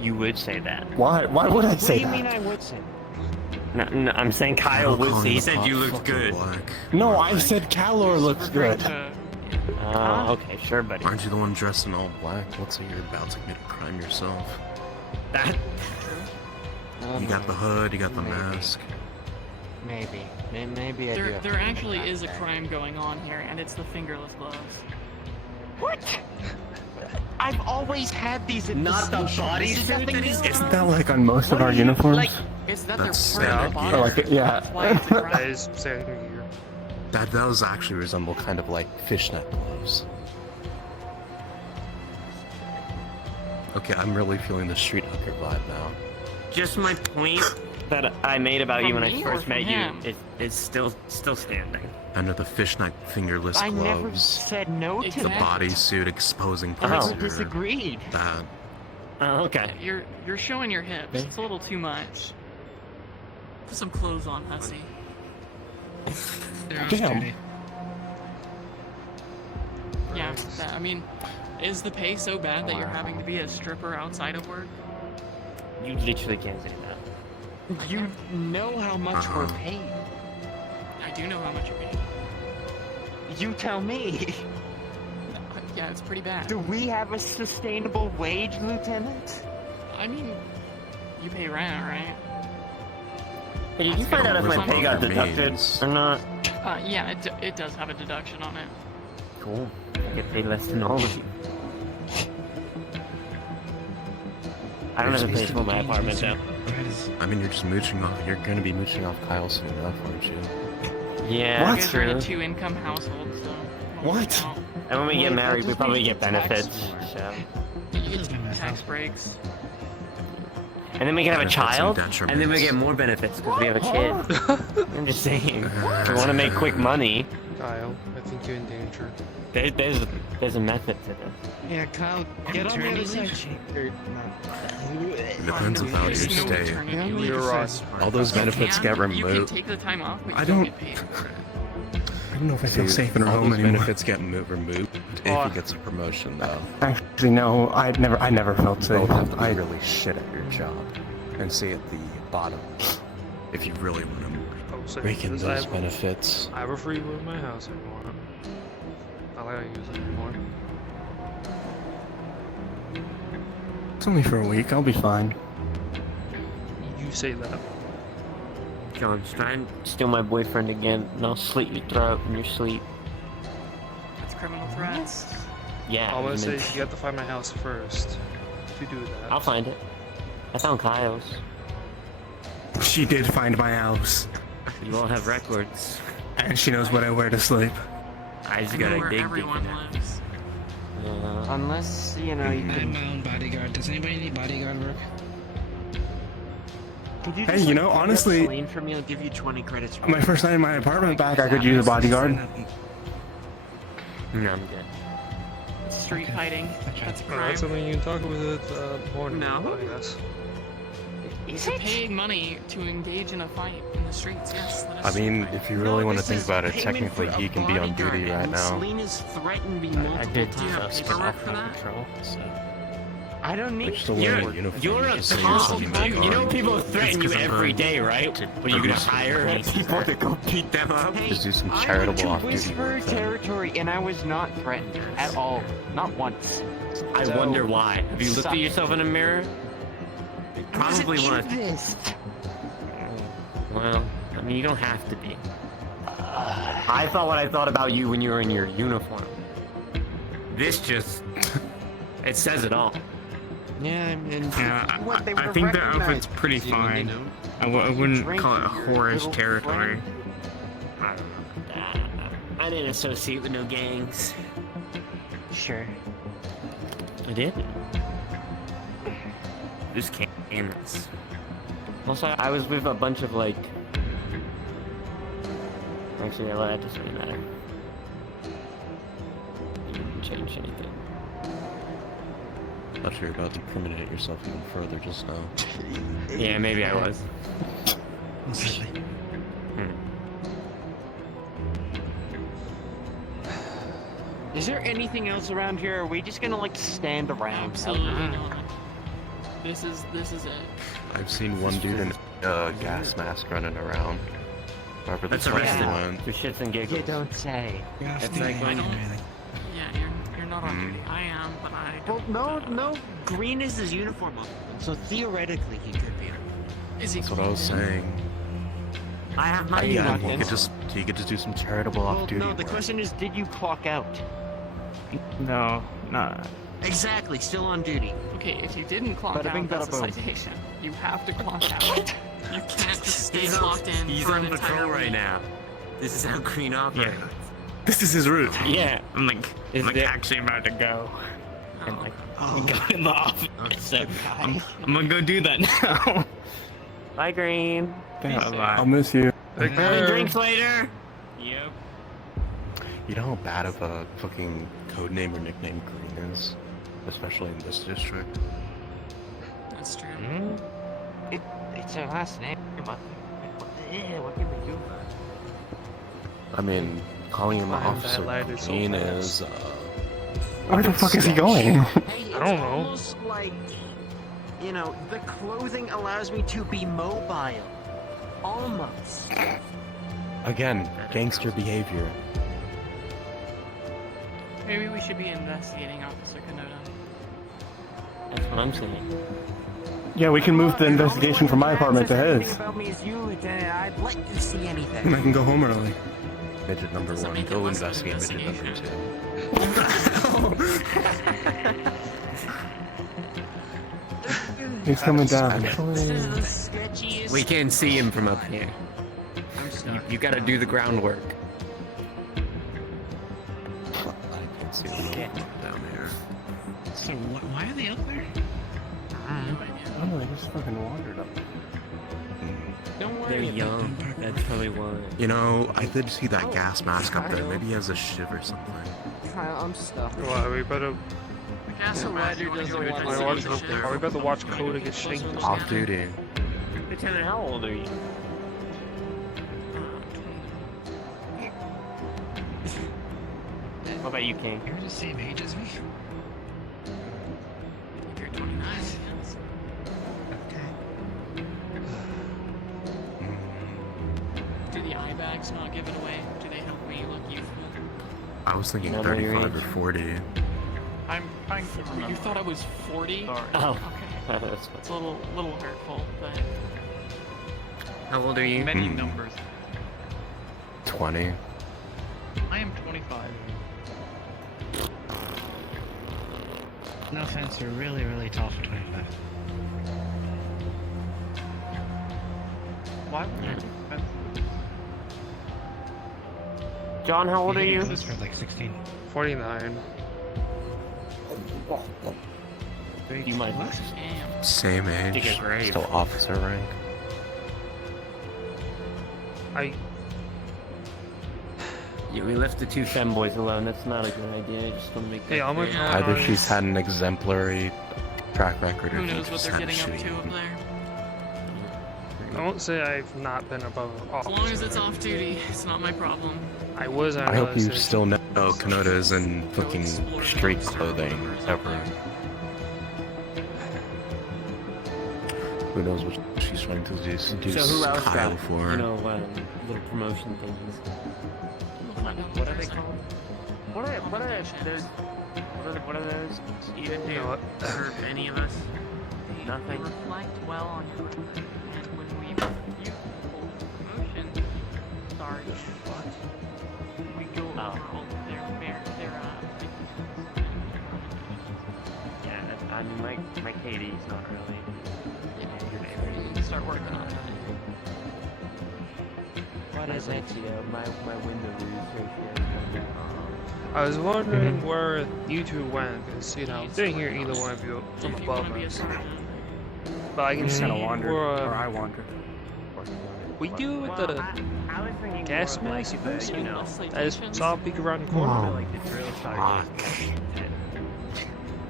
You would say that. Why? Why would I What do say you mean that? I would say? No, I'm saying Kyle would Calling say. He the said pot you looked fucking good. Black. No, I said Calor looks good. Oh, okay, sure, buddy. Aren't you the one dressed in all black? Let's say you're about to commit a crime yourself. That You got the hood, you got the mask. Maybe. Maybe I do. There actually is a crime going on here, and it's the fingerless gloves. What? I've always had these at Not the station. bodysuit This is nothing that he's- new. Isn't that like on most of our uniforms? Like, is that That's their part of standard the body? gear. Or like, yeah. That's why it's a crime. That is standard gear. That does actually resemble kind of like fishnet gloves. Okay, I'm really feeling the street hooker vibe now. just my point that I made about you From when I me or first from met him? you is still standing. Under the fishnet fingerless I never gloves, said no to the Exactly. that. bodysuit exposing I parts never of your disagreed. that. Oh, okay. You're showing your hips. It's a little too much. Put some clothes on, hussy. They're off Damn. duty. Yeah, I mean, is the pay so bad that you're having to be a stripper outside of work? You literally can't say that. You know how much we're paid. I do know how much you're paid. You tell me. Yeah, it's pretty bad. Do we have a sustainable wage, Lieutenant? I mean, you pay rent, right? Hey, did you find out if my pay got deducted or not? Yeah, it does have a deduction on it. Cool. I get paid less than all of you. I don't have to pay for my apartment though. Brad is I mean, you're just mooching off. You're gonna be mooching off Kyle soon enough, aren't you? Yeah, What? You guys are in a true. 2-income household, so. What? And when we get Wait, married, that we just probably means get the tax benefits. more. So. You get tax breaks. And then we can have a Benefits and child, and then we detriments. get more benefits because we have a kid. I'm just saying, if we want to make quick money, Kyle, I think you're in danger. there's a method to this. Yeah, Kyle, get on the other side. It depends on how you There's no stay. maternity leave. You're right. All those benefits You get can removed. take the time off, but you I don't don't- get paid for it. I don't know if I feel Dude, safe in her all home those anymore. benefits get removed if he gets a promotion, though. Actually, no. I never felt You safe. both have to be I really shit at your job and stay at the bottom if you really want to Oh, so rake in this- those benefits. I have a free room in my house if you want. Not like I use it anymore. It's only for a week. I'll be fine. You say that. John's trying to steal my boyfriend again, and I'll slit your throat in your sleep. That's criminal threats. Yeah. I'm gonna I say mean, you have to find my house first to do that. I'll find it. I found Kyle's. She did find my house, You all have records. and she knows what I wear to sleep. I just I know gotta where dig deep everyone in it. lives. Unless, you know, you I have can... my own bodyguard. Does anybody need bodyguard work? Could you Hey, just, you like, know, pick up honestly- Celine for me? I'll give you 20 credits for My it. first night in my apartment back, I could use a bodyguard. No, I'm good. Street Okay. fighting. Okay. That's a That's crime. something you can talk with morning No. about, I guess. It's paying money to engage in a fight in the streets. Yes, that is I mean, street fighting. if you really want to This think is about it, payment technically for a he can be on bodyguard, duty right and now. Selena's threatened me I multiple did times. just get paperwork off for my that? patrol, so. I don't need Just to wear a uniform. You're a just so cop. you're something You know on. people threaten you every day, right? When you're gonna hire people to go beat them up. Hey, Just do some I'm charitable into off-duty Whisper work then. territory, and I was not threatened at all. Not once. I So, wonder why. Have you looked suck at it. yourself in a mirror? Probably Wasn't want to. this. Well, I mean, you don't have to be. I thought what I thought about you when you were in your uniform. This just... it says it all. Yeah, and Yeah, what they I were think the recognized outfit's pretty as, you fine. know, I wouldn't drink call it with your whorish little territory. friend. I don't know. I didn't associate with no gangs. Sure. I didn't. This cannons. Also, I was with a bunch of, like... Actually, that doesn't really matter. It didn't change anything. Thought you were about to incriminate yourself even further just now. Yeah, maybe I was. Exactly. Is there anything else around here? Or are we just gonna like stand around? Absolutely not. This is it. I've seen one dude in a gas mask running around. Wherever the That's fuck he arrested. went. For shits and giggles. You don't say. Yeah, It's yeah, like yeah, when- yeah, yeah. Yeah, you're not on duty. I am, but I Well, don't. no. Green is his uniform on, so theoretically he could be. Is he? That's what I was saying. I have my Yeah, locked he in? could just do some charitable Well, off-duty no. The work. question is, did you clock out? No, no. Exactly. Still on duty. Okay, if you didn't clock Bada bing, out, that's a bada boom. citation. You have to clock out. You can't just stay He's locked in He's for on an entire patrol right week. now. This is how Green operates. This is his route. Yeah. I'm like, Is there- actually about to go. And like, Oh, Go in the office. So I'm gonna go do that now. bye, Green. Bye-bye. I'll miss you. Take Having care. drinks later. Yep. You know how bad of a fucking code name or nickname Green is? Especially in this district. That's true. it's our last name. But what can we do? I mean, calling him Find Officer that ladder so Green fast. is, Where the fuck is he going? Hey, it's I don't know. almost like, you know, the clothing allows me to be mobile. Almost. again, gangster behavior. Maybe we should be investigating Officer Kanoda. That's what I'm saying. Yeah, we can move the investigation from my apartment to his. About me is you, Lieutenant. I'd like to see And I anything. can go home early. Midget number Does that one, make it go less of an investigate midget number investigation? two. He's coming down. This is the sketchiest. We can't see him from up here. I'm stuck. You gotta do the groundwork. I can see them down here. So why are they up there? No idea. I don't know, they just fucking wandered up. Don't worry. They're about young. That's probably why. You know, I did see that gas mask up there. Maybe he has a shiv or something. it. I'm stuck. Well, we better. The castle ladder doesn't want Are we, watching, are we about to watch Coda get shanked? Off duty. Lieutenant, how old are you? What about you, King? You're the same age as me. You're 29, yes. Do the eye bags not give it away? Do they help me look youthful? I was thinking You know your 35 or age? 40. I'm trying to remember. You thought I was 40? Sorry. Oh. Okay. That's It's a little hurtful, but How old are you? Many Hmm. numbers. 20. I am 25. No offense, you're really, really tall for 25. Why would you John, how old are you? This for like 16. 49. Do you mind? Damn. Same age. Dig a grave. Still officer rank. Yeah, we left the two femboys alone. That's not a good idea. I just want to make. Hey, I'm gonna Yeah. call Either she's had an exemplary track record, or Who she knows what just they're had a getting up shitty to up one. there? I won't say I've not been above As long as it's officer. off duty, it's not my problem. I was on I hope you another still know Kanota's in fucking street clothing ever. Who knows what she's trying to do? So who else Kyle got, for? you know, little promotion things? What are they called? What are those even do You know what? for any of us? They Nothing. reflect well on your work, and when we use promotion, sorry, we go over all of their Yeah, I mean, my Katie's not really. start working on it. What is it? My window ratio. I was wondering where you two went, because, you know, didn't hear either one of you from If you above want to be a us. sergeant, But I can see Kinda wandered, where, or I wandered. we do with the I was thinking gas more of, mask like, the, person. you know, I just saw a peek around the corner. like the drill sergeant.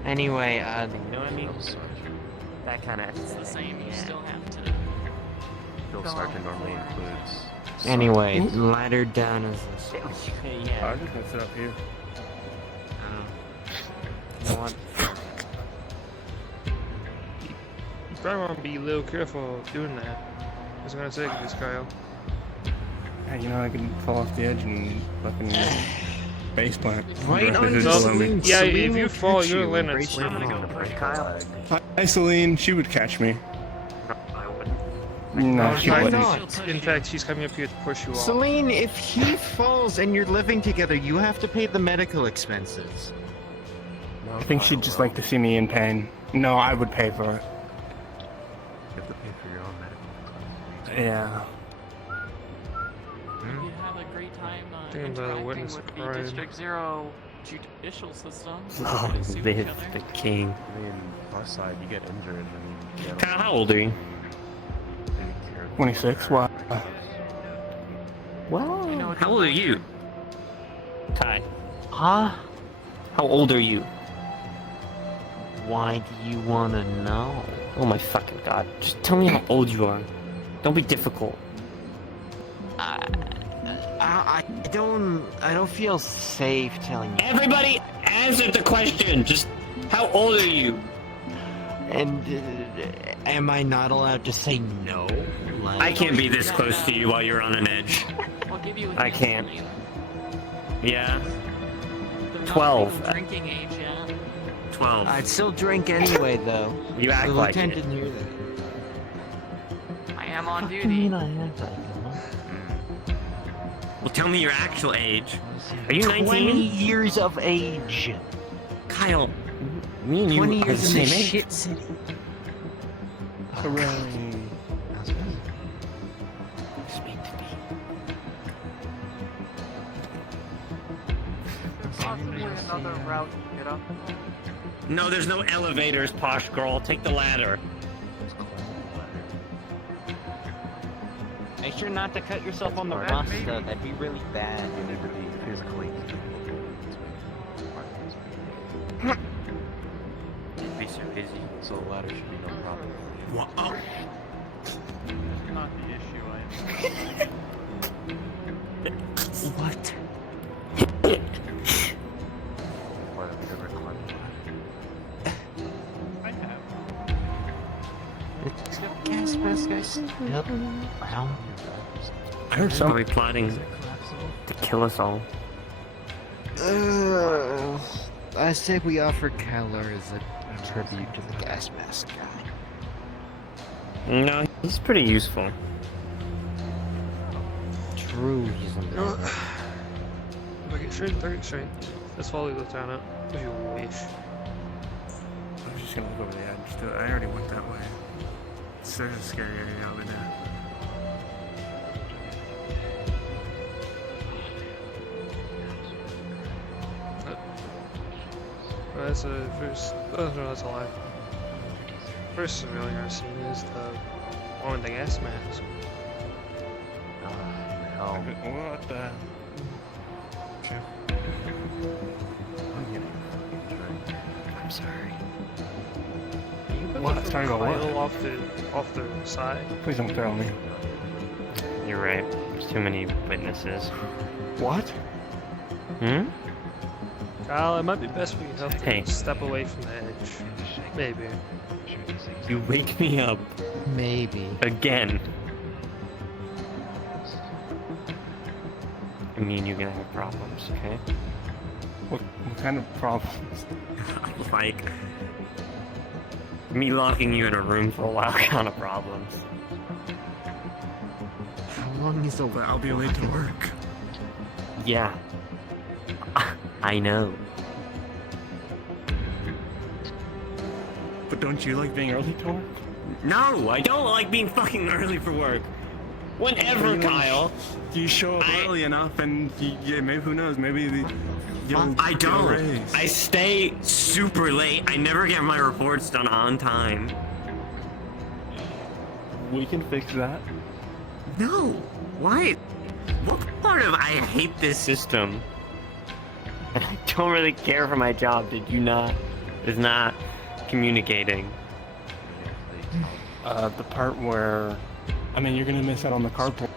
Anyway, You know what I mean? That kind of. it's the same. You still have to. Drill sergeant normally includes. anyway, ladder down is this. Yeah. I'm just gonna sit up here. You know what? You probably want to be a little careful doing that. I was gonna say this, Kyle. Yeah, you know, I can fall off the edge and fucking face plant. Right on Just No, below me. yeah, if you fall, you're gonna land on Hi, Celine. She would catch me. No, she Why wouldn't. not? In fact, she's coming up here to push you off. Celine, if he falls and you're living together, you have to pay the medical expenses. I think she'd just like to see me in pain. No, I would pay for it. You have to pay for your own medical expenses. Yeah. You have a great time Think about interacting witness with crime. the District Zero judicial system. Oh, They sue the each other. king. I mean, plus side, you get injured, and you get Kyle, how old are you? 26. Why? Well, how old are you? Ty. Huh? How old are you? Why do you want to know? Oh my fucking god. Just tell me how old you are. Don't be difficult. I don't feel safe telling you. Everybody answer the question. Just how old are you? And am I not allowed to say no? Like, I can't be this close to you while you're on an edge. I'll give you a I hint, can't. Celine. Yeah? They're not 12. legal drinking age yet. 12. I'd still drink anyway, though. You act the like lieutenant it. didn't hear that. I am on What do you duty. mean I act like it? Well, tell me your actual age. Are you 19? 20 years of age. Kyle, me and you 20 are the years in same this age. shit city. Hooray. Speak to me. possibly another route to get up? No, there's no elevators, posh girl. Take the ladder. Make sure not to cut yourself on the bus, though. That'd be really bad. You need to be physically capable Be so busy. so the ladder should be no problem. What? Oh. Not the issue, What? Why don't we ever climb the ladder? I have. Gas mask guys still around? I heard Are something. we plotting to kill us all? I say we offer Keller as a tribute to the gas mask guy. No, he's pretty useful. True, he's a little bit. Look at straight, look at straight. Let's follow the lieutenant, if you wish. just gonna look over the edge. I already went that way. There's a scary area over there. That's a first. Oh no, that's a lie. First civilian I've seen is the one with the gas mask. Oh, What the? I'm sorry. What? Sorry about what? Kyle off the side. Please don't tell me. You're right. There's too many witnesses. What? Hmm? Kyle, it might be best for you to Hey. step away from the edge. Maybe. You wake me up Maybe. again. Me and you're gonna have problems, okay? What kind of problems? Like, me locking you in a room for a while kind of problems. How long is the But I'll be late to work. Yeah. I know. But don't you like being early to work? No, I don't like being fucking early for work. Whenever, Kyle. You show up early enough, and yeah, maybe who knows? Maybe you'll I get a don't. raise. I stay super late. I never get my reports done on time. We can fix that. No. Why? What part of I hate this system? And I don't really care for my job. Did you not? Is not communicating. The part where, I mean, you're gonna miss out on the carpool.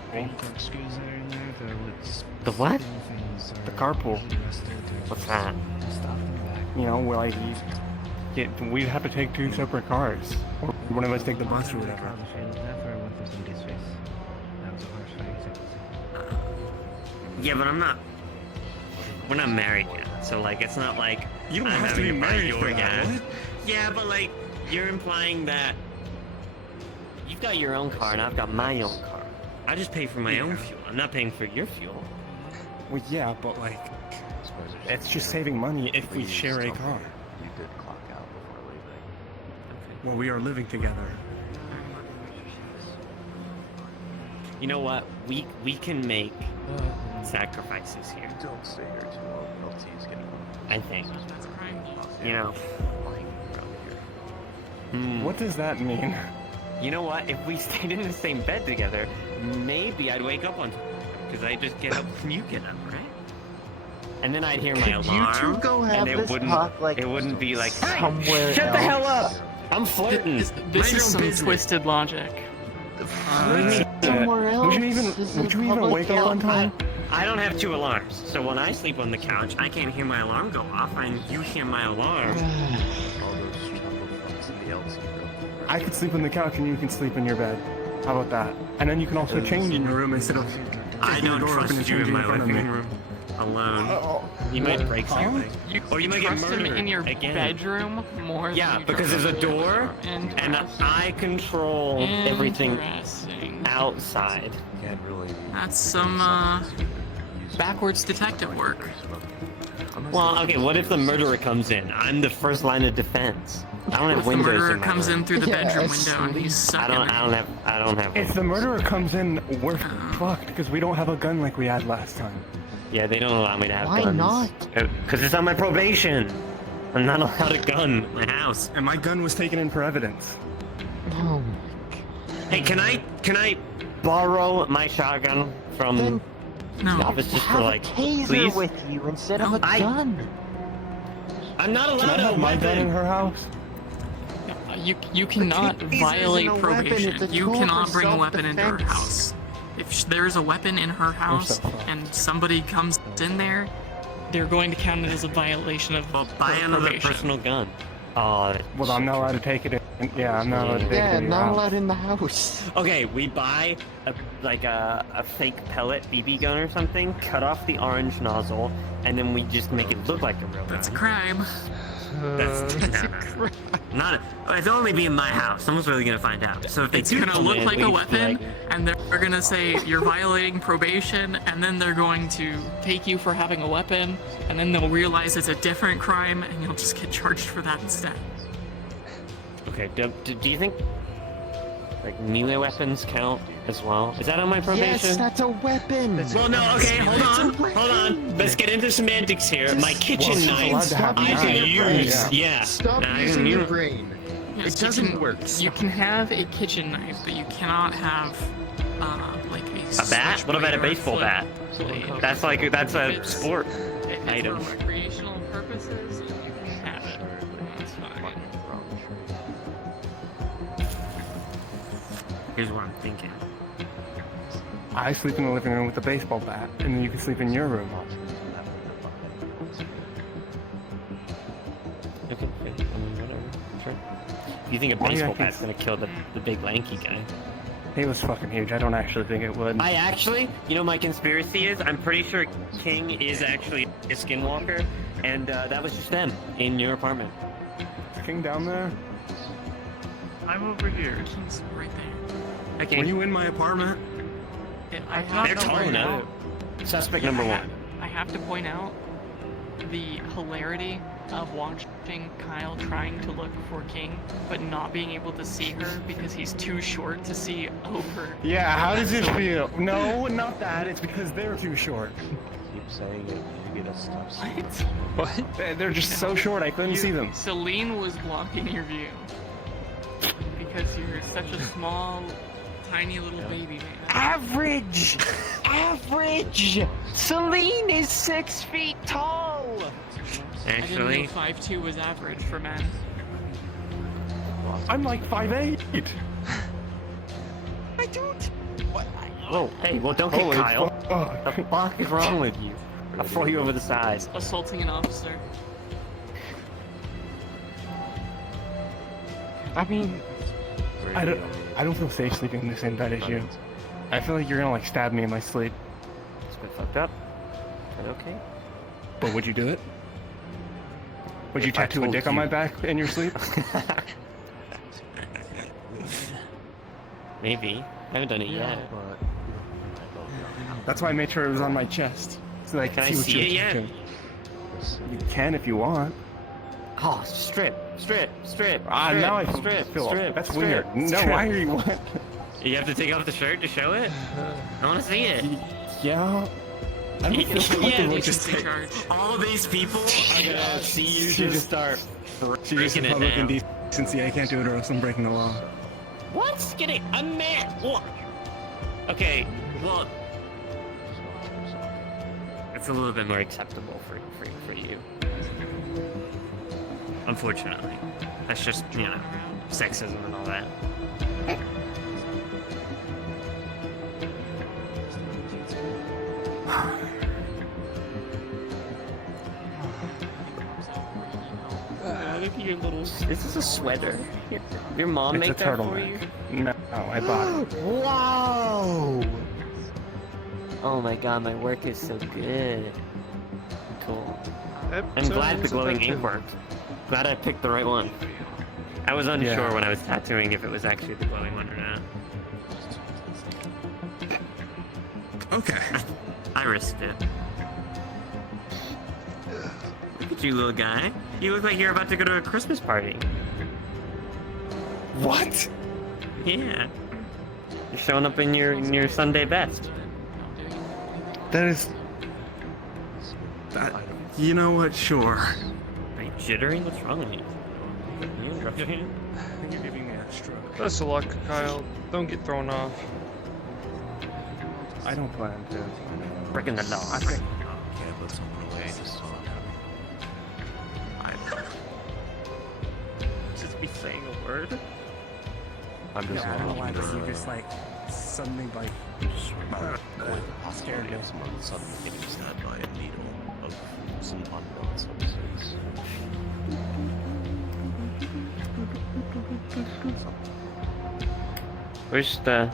The what? The carpool. What's that? You know, where like we'd have to take 2 separate cars, or one of us take the bus or whatever. Yeah, but we're not married yet, so like it's not like You don't I'm have to having be buy married your for that. gas. What? Yeah, but like you're implying that you've got your own car and I've got my own car. I just pay for my own fuel. I'm not paying for your fuel. Well, yeah, but like, it's just saving money if we share a car. You did clock out before leaving. Well, we are living together. You know what? We can make sacrifices here. Don't stay here too long. LT's getting I think. That's a crime. You know. flying around here. What does that mean? You know what? If we stayed in the same bed together, maybe I'd wake up on time because I just get up when you get up, right? And then I'd hear my Could you alarm, two go have and it this wouldn't. talk, like, it wouldn't be like somewhere Shut the hell else? up! I'm flirting. This Mind your is own some business. twisted logic. Somewhere else? Would you This is even public wake up on time? I don't have 2 alarms, so when I sleep on the couch, I can't hear my alarm go off, and you hear my alarm. All those jungle funds in the LT room. I could sleep on the couch and you can sleep in your bed. How about that? And then you can also change in your room instead of I taking the don't door open and trust you in changing my in front of living me. room alone. Oh, You might break huh? something, or you might get Trust him murdered in your again. bedroom more than Yeah, you because trust there's a him in door, your bedroom. and I control everything Interesting. outside. Can't really. That's some backwards detective work. Well, okay, what if the murderer comes in? I'm the first line of defense. I don't have If the windows murderer in my comes room. in through the Yeah, bedroom it's window and he's I sucking don't have. If the murderer comes in, we're fucked because we don't have a gun like we had last time. Yeah, they don't allow me to have Why guns. not? Because it's on my probation. I'm not allowed a gun in my house. And my gun was taken in for evidence. Oh Hey, can I borrow my shotgun from Then the No. office just have for like, a taser please? with you instead of a I- gun. I'm not Can I allowed a have my gun in weapon. her house? You cannot Taser isn't violate a weapon, probation. it's a You tool cannot for bring a weapon into her self-defense. house. If there's a weapon in her house fucked. and somebody comes in there, they're going to count it as a violation of Well, buy her another probation. personal gun. Oh, Well, I'm not allowed to take it in. Yeah, I'm not allowed to take Yeah, it in your not house. allowed in the house. okay, we buy a fake pellet BB gun or something, cut off the orange nozzle, and then we just make it look like a real That's a gun. crime. That's no. Not. It'll only be in my house. Someone's really gonna find out. So if they It's do gonna come look in, like we a just be weapon, like, and they're gonna say you're violating probation, and then they're going to take you for having a weapon, and then they'll realize it's a different crime, and you'll just get charged for that instead. Okay, do you think like melee weapons count as well? Is that on my probation? Yes, that's a weapon. Well, no, okay, hold on. Let's get into semantics here. My kitchen knife, I can use, yeah. Stop I using can your use- brain. Yes, It you doesn't can- work. You can have a kitchen knife, but you cannot have like A bat? What about a baseball bat? That's a sport item. For recreational purposes, you can have it. That's fine. Here's what I'm thinking. I sleep in the living room with a baseball bat, and then you can sleep in your room. Okay, I mean, whatever. Sure. You think a Why do you baseball think- bat's gonna kill the big lanky guy? He was fucking huge. I don't actually think it would. I actually, you know, my conspiracy is I'm pretty sure King is actually a skinwalker, and that was just them in your apartment. Is King down there? I'm over here. King's right there. Okay. Were you in my apartment? I have They're to tall point enough. out- Suspect number one. I have to point out the hilarity of watching Kyle trying to look for King, but not being able to see her because he's too short to see over. Yeah, how does it feel? No, not that. It's because they're too short. Keep saying it. You get us stuff. What? They're just so short, I couldn't see them. Celine was blocking your view because you're such a small, tiny little baby man. Average! Average! Celine is 6 feet tall! I didn't Actually, know 5'2" was average for men. I'm like 5'8". I don't. What? whoa, hey, well, don't hit Holy Kyle. fuck. The fuck is wrong with you? I'll throw you over the sides. Assaulting an officer. I mean, I don't feel safe sleeping in the same bed as you. I feel like you're gonna like stab me in my sleep. It's been fucked up. Is that okay? But would you do it? Would you If I tattoo a told dick on you. my back in your sleep? Maybe. I haven't done it yet. That's why I made sure it was on my chest. So that I Can I could see see what it you're yet? thinking. You can if you want. Oh, strip. Now I strip. feel that's strip, weird. No, strip. why are you what? You have to take off the shirt to show it? I want to see it. Yeah. I don't feel Yeah, comfortable you just Take charge. All these people are gonna see you She just just- start She's just breaking a it public down. indecency. I can't do it or else I'm breaking the law. What's getting a man? What? Okay, well, it's a little bit more acceptable for you. Unfortunately, that's just sexism and all that. Look at your little. This is a sweater. Your mom It's a made that for you? turtleneck. No, I bought it. Wow! Oh my god, my work is so good. Cool. I'm glad the glowing ink worked. Glad I picked the right one. I was unsure Yeah. when I was tattooing if it was actually the glowing one or not. Okay. I risked it. Look at you, little guy. You look like you're about to go to a Christmas party. What? Yeah. You're showing up in your Sunday best. That is. You know what? Sure. Are you jittering? What's wrong with you? You rushing? I think you're giving me a stroke. Best of luck, Kyle. Don't get thrown off. I don't plan to. Breaking the law. I think. Can't put someone away just so Just be saying a word. I'm just Yeah, I don't know why, not but you just like suddenly like. scared of someone suddenly getting stabbed by a needle of some unknown substance. Where's the...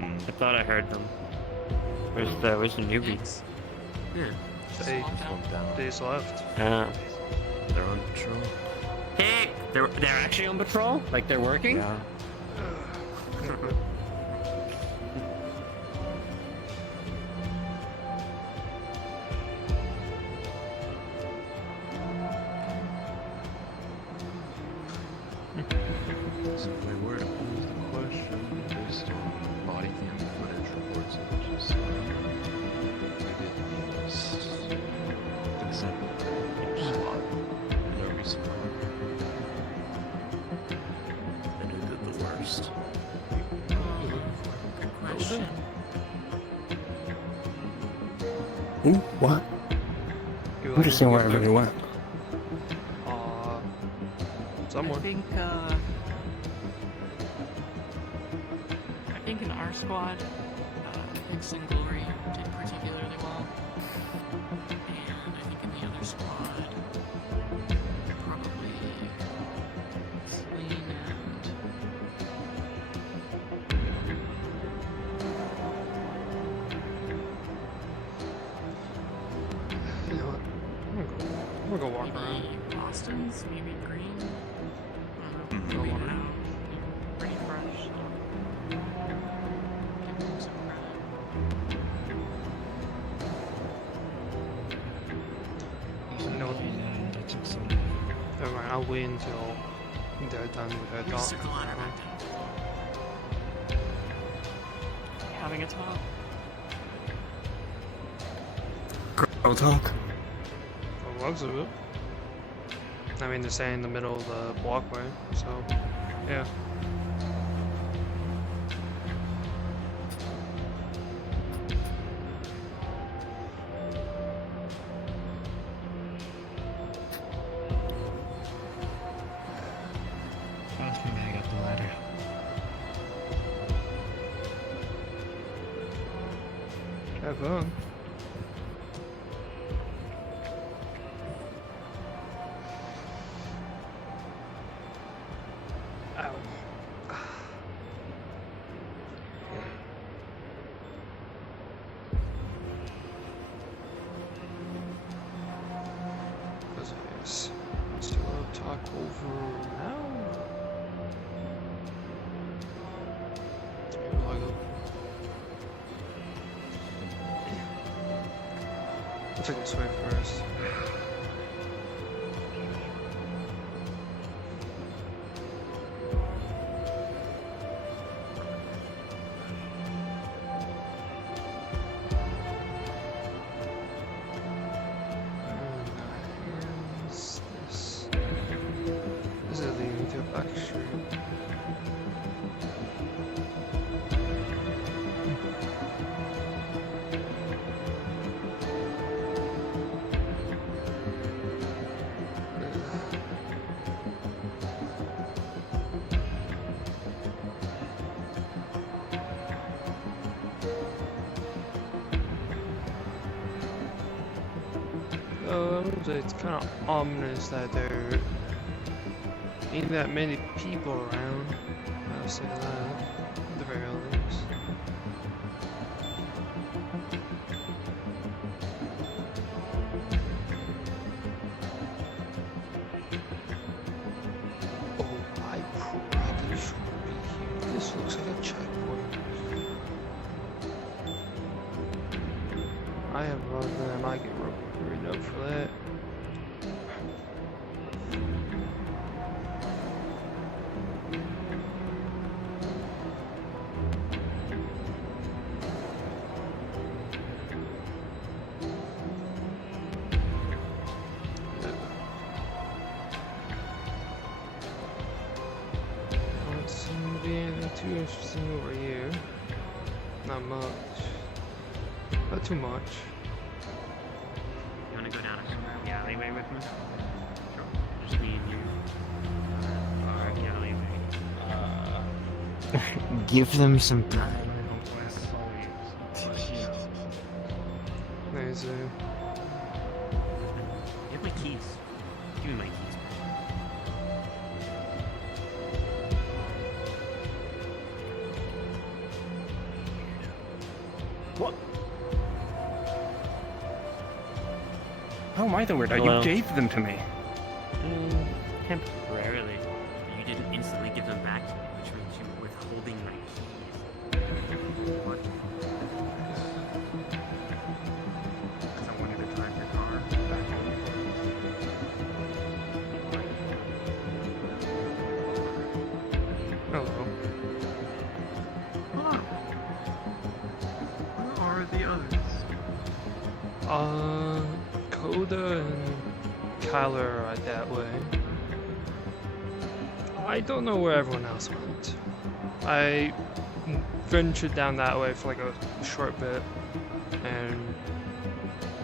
I thought I heard them. Where's the newbie? Yeah. Eight One down. days left. They're on patrol. Hey! They're actually on patrol? Like they're working? Yeah. So if we were to pose the question based on body cam footage reports of what you saw, we did the most exemplary spot. No reason why. And who did the worst? Good question. Ooh, what? You I'm just seeing where everybody went. Somewhere. I think in our squad, Hicks and Glory did particularly well. And I think in the other squad, probably Celine and You know what? I'm gonna go walk around. maybe Boston's, maybe Green. I don't know. Go Maybe walk now. around. Pretty fresh. So give them some credit. You know what? And I took some. Never mind, I'll wait until they're done with their We talk. just took the ladder back down. Having a talk. Girl talk. From the looks of it. I mean, they're staying in the middle of the walkway, so yeah. Pass me back up the ladder. Have fun. Ow. Yes. Still talk over now. Maybe log up. I'll take this way first. This is leading to a back street. It's kind of ominous that there ain't that many people around. I'll say that, at the very least. Oh, I probably shouldn't be here. This looks like a checkpoint. I have run that. I might get written up for that. Don't seem to be anything too interesting over here. Not much. Not too much. You wanna go down the alleyway with me? Sure. Just me and you. Alright, the alleyway. Give them some time. There's a... You have my keys. Give me my keys. What? How am I the weirdo? Hello? You gave them to me. Temporarily. You didn't instantly give them back to me, which means you were withholding my keys. What? Because I wanted to drive your car back home. Coda and Kyler are that way. I don't know where everyone else went. I ventured down that way for like a short bit, and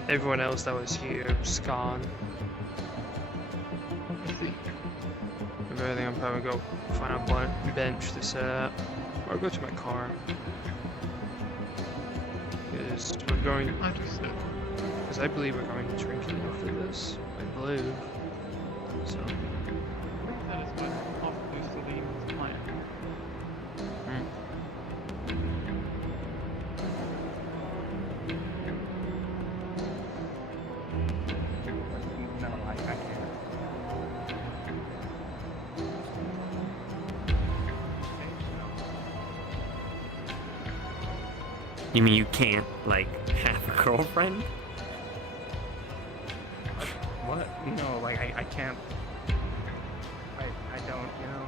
everyone else that was here is gone. If anything, I'm probably gonna go find a bench to sit at, or go to my car. Because we're going. Because I believe we're going drinking after this. I believe. So. That is what possibly Salim's plan. No, I can't. You mean you can't, like, have a girlfriend? What? No, like I can't. I don't, you know.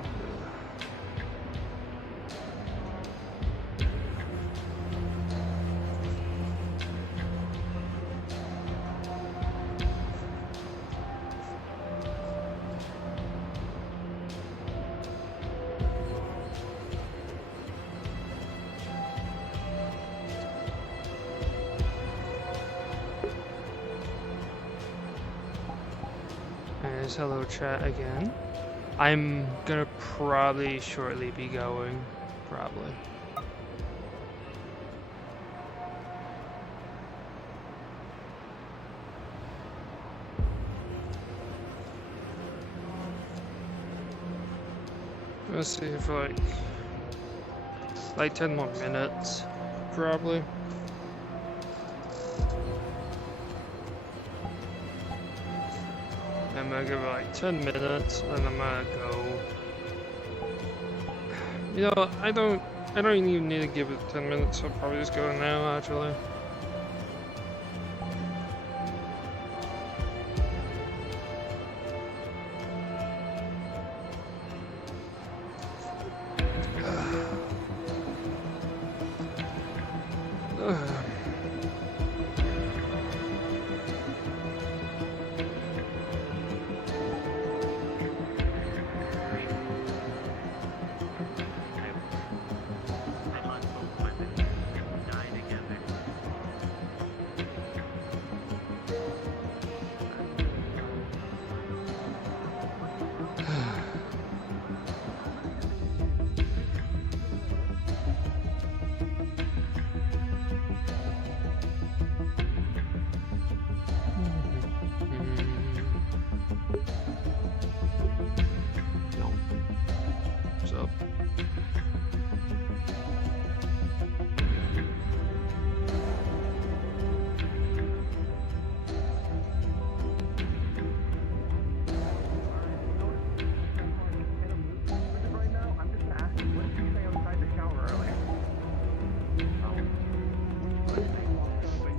There's hello chat again. I'm gonna probably shortly be going. Probably. Let's see for like 10 more minutes, probably. I'm gonna give it like 10 minutes, and I'm gonna go. You know, I don't even need to give it 10 minutes. I'll probably just go now, actually.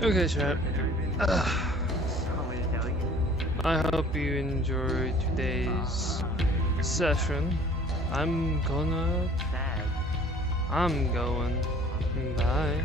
Okay, chat. I hope you enjoyed today's session. I'm going. Bye.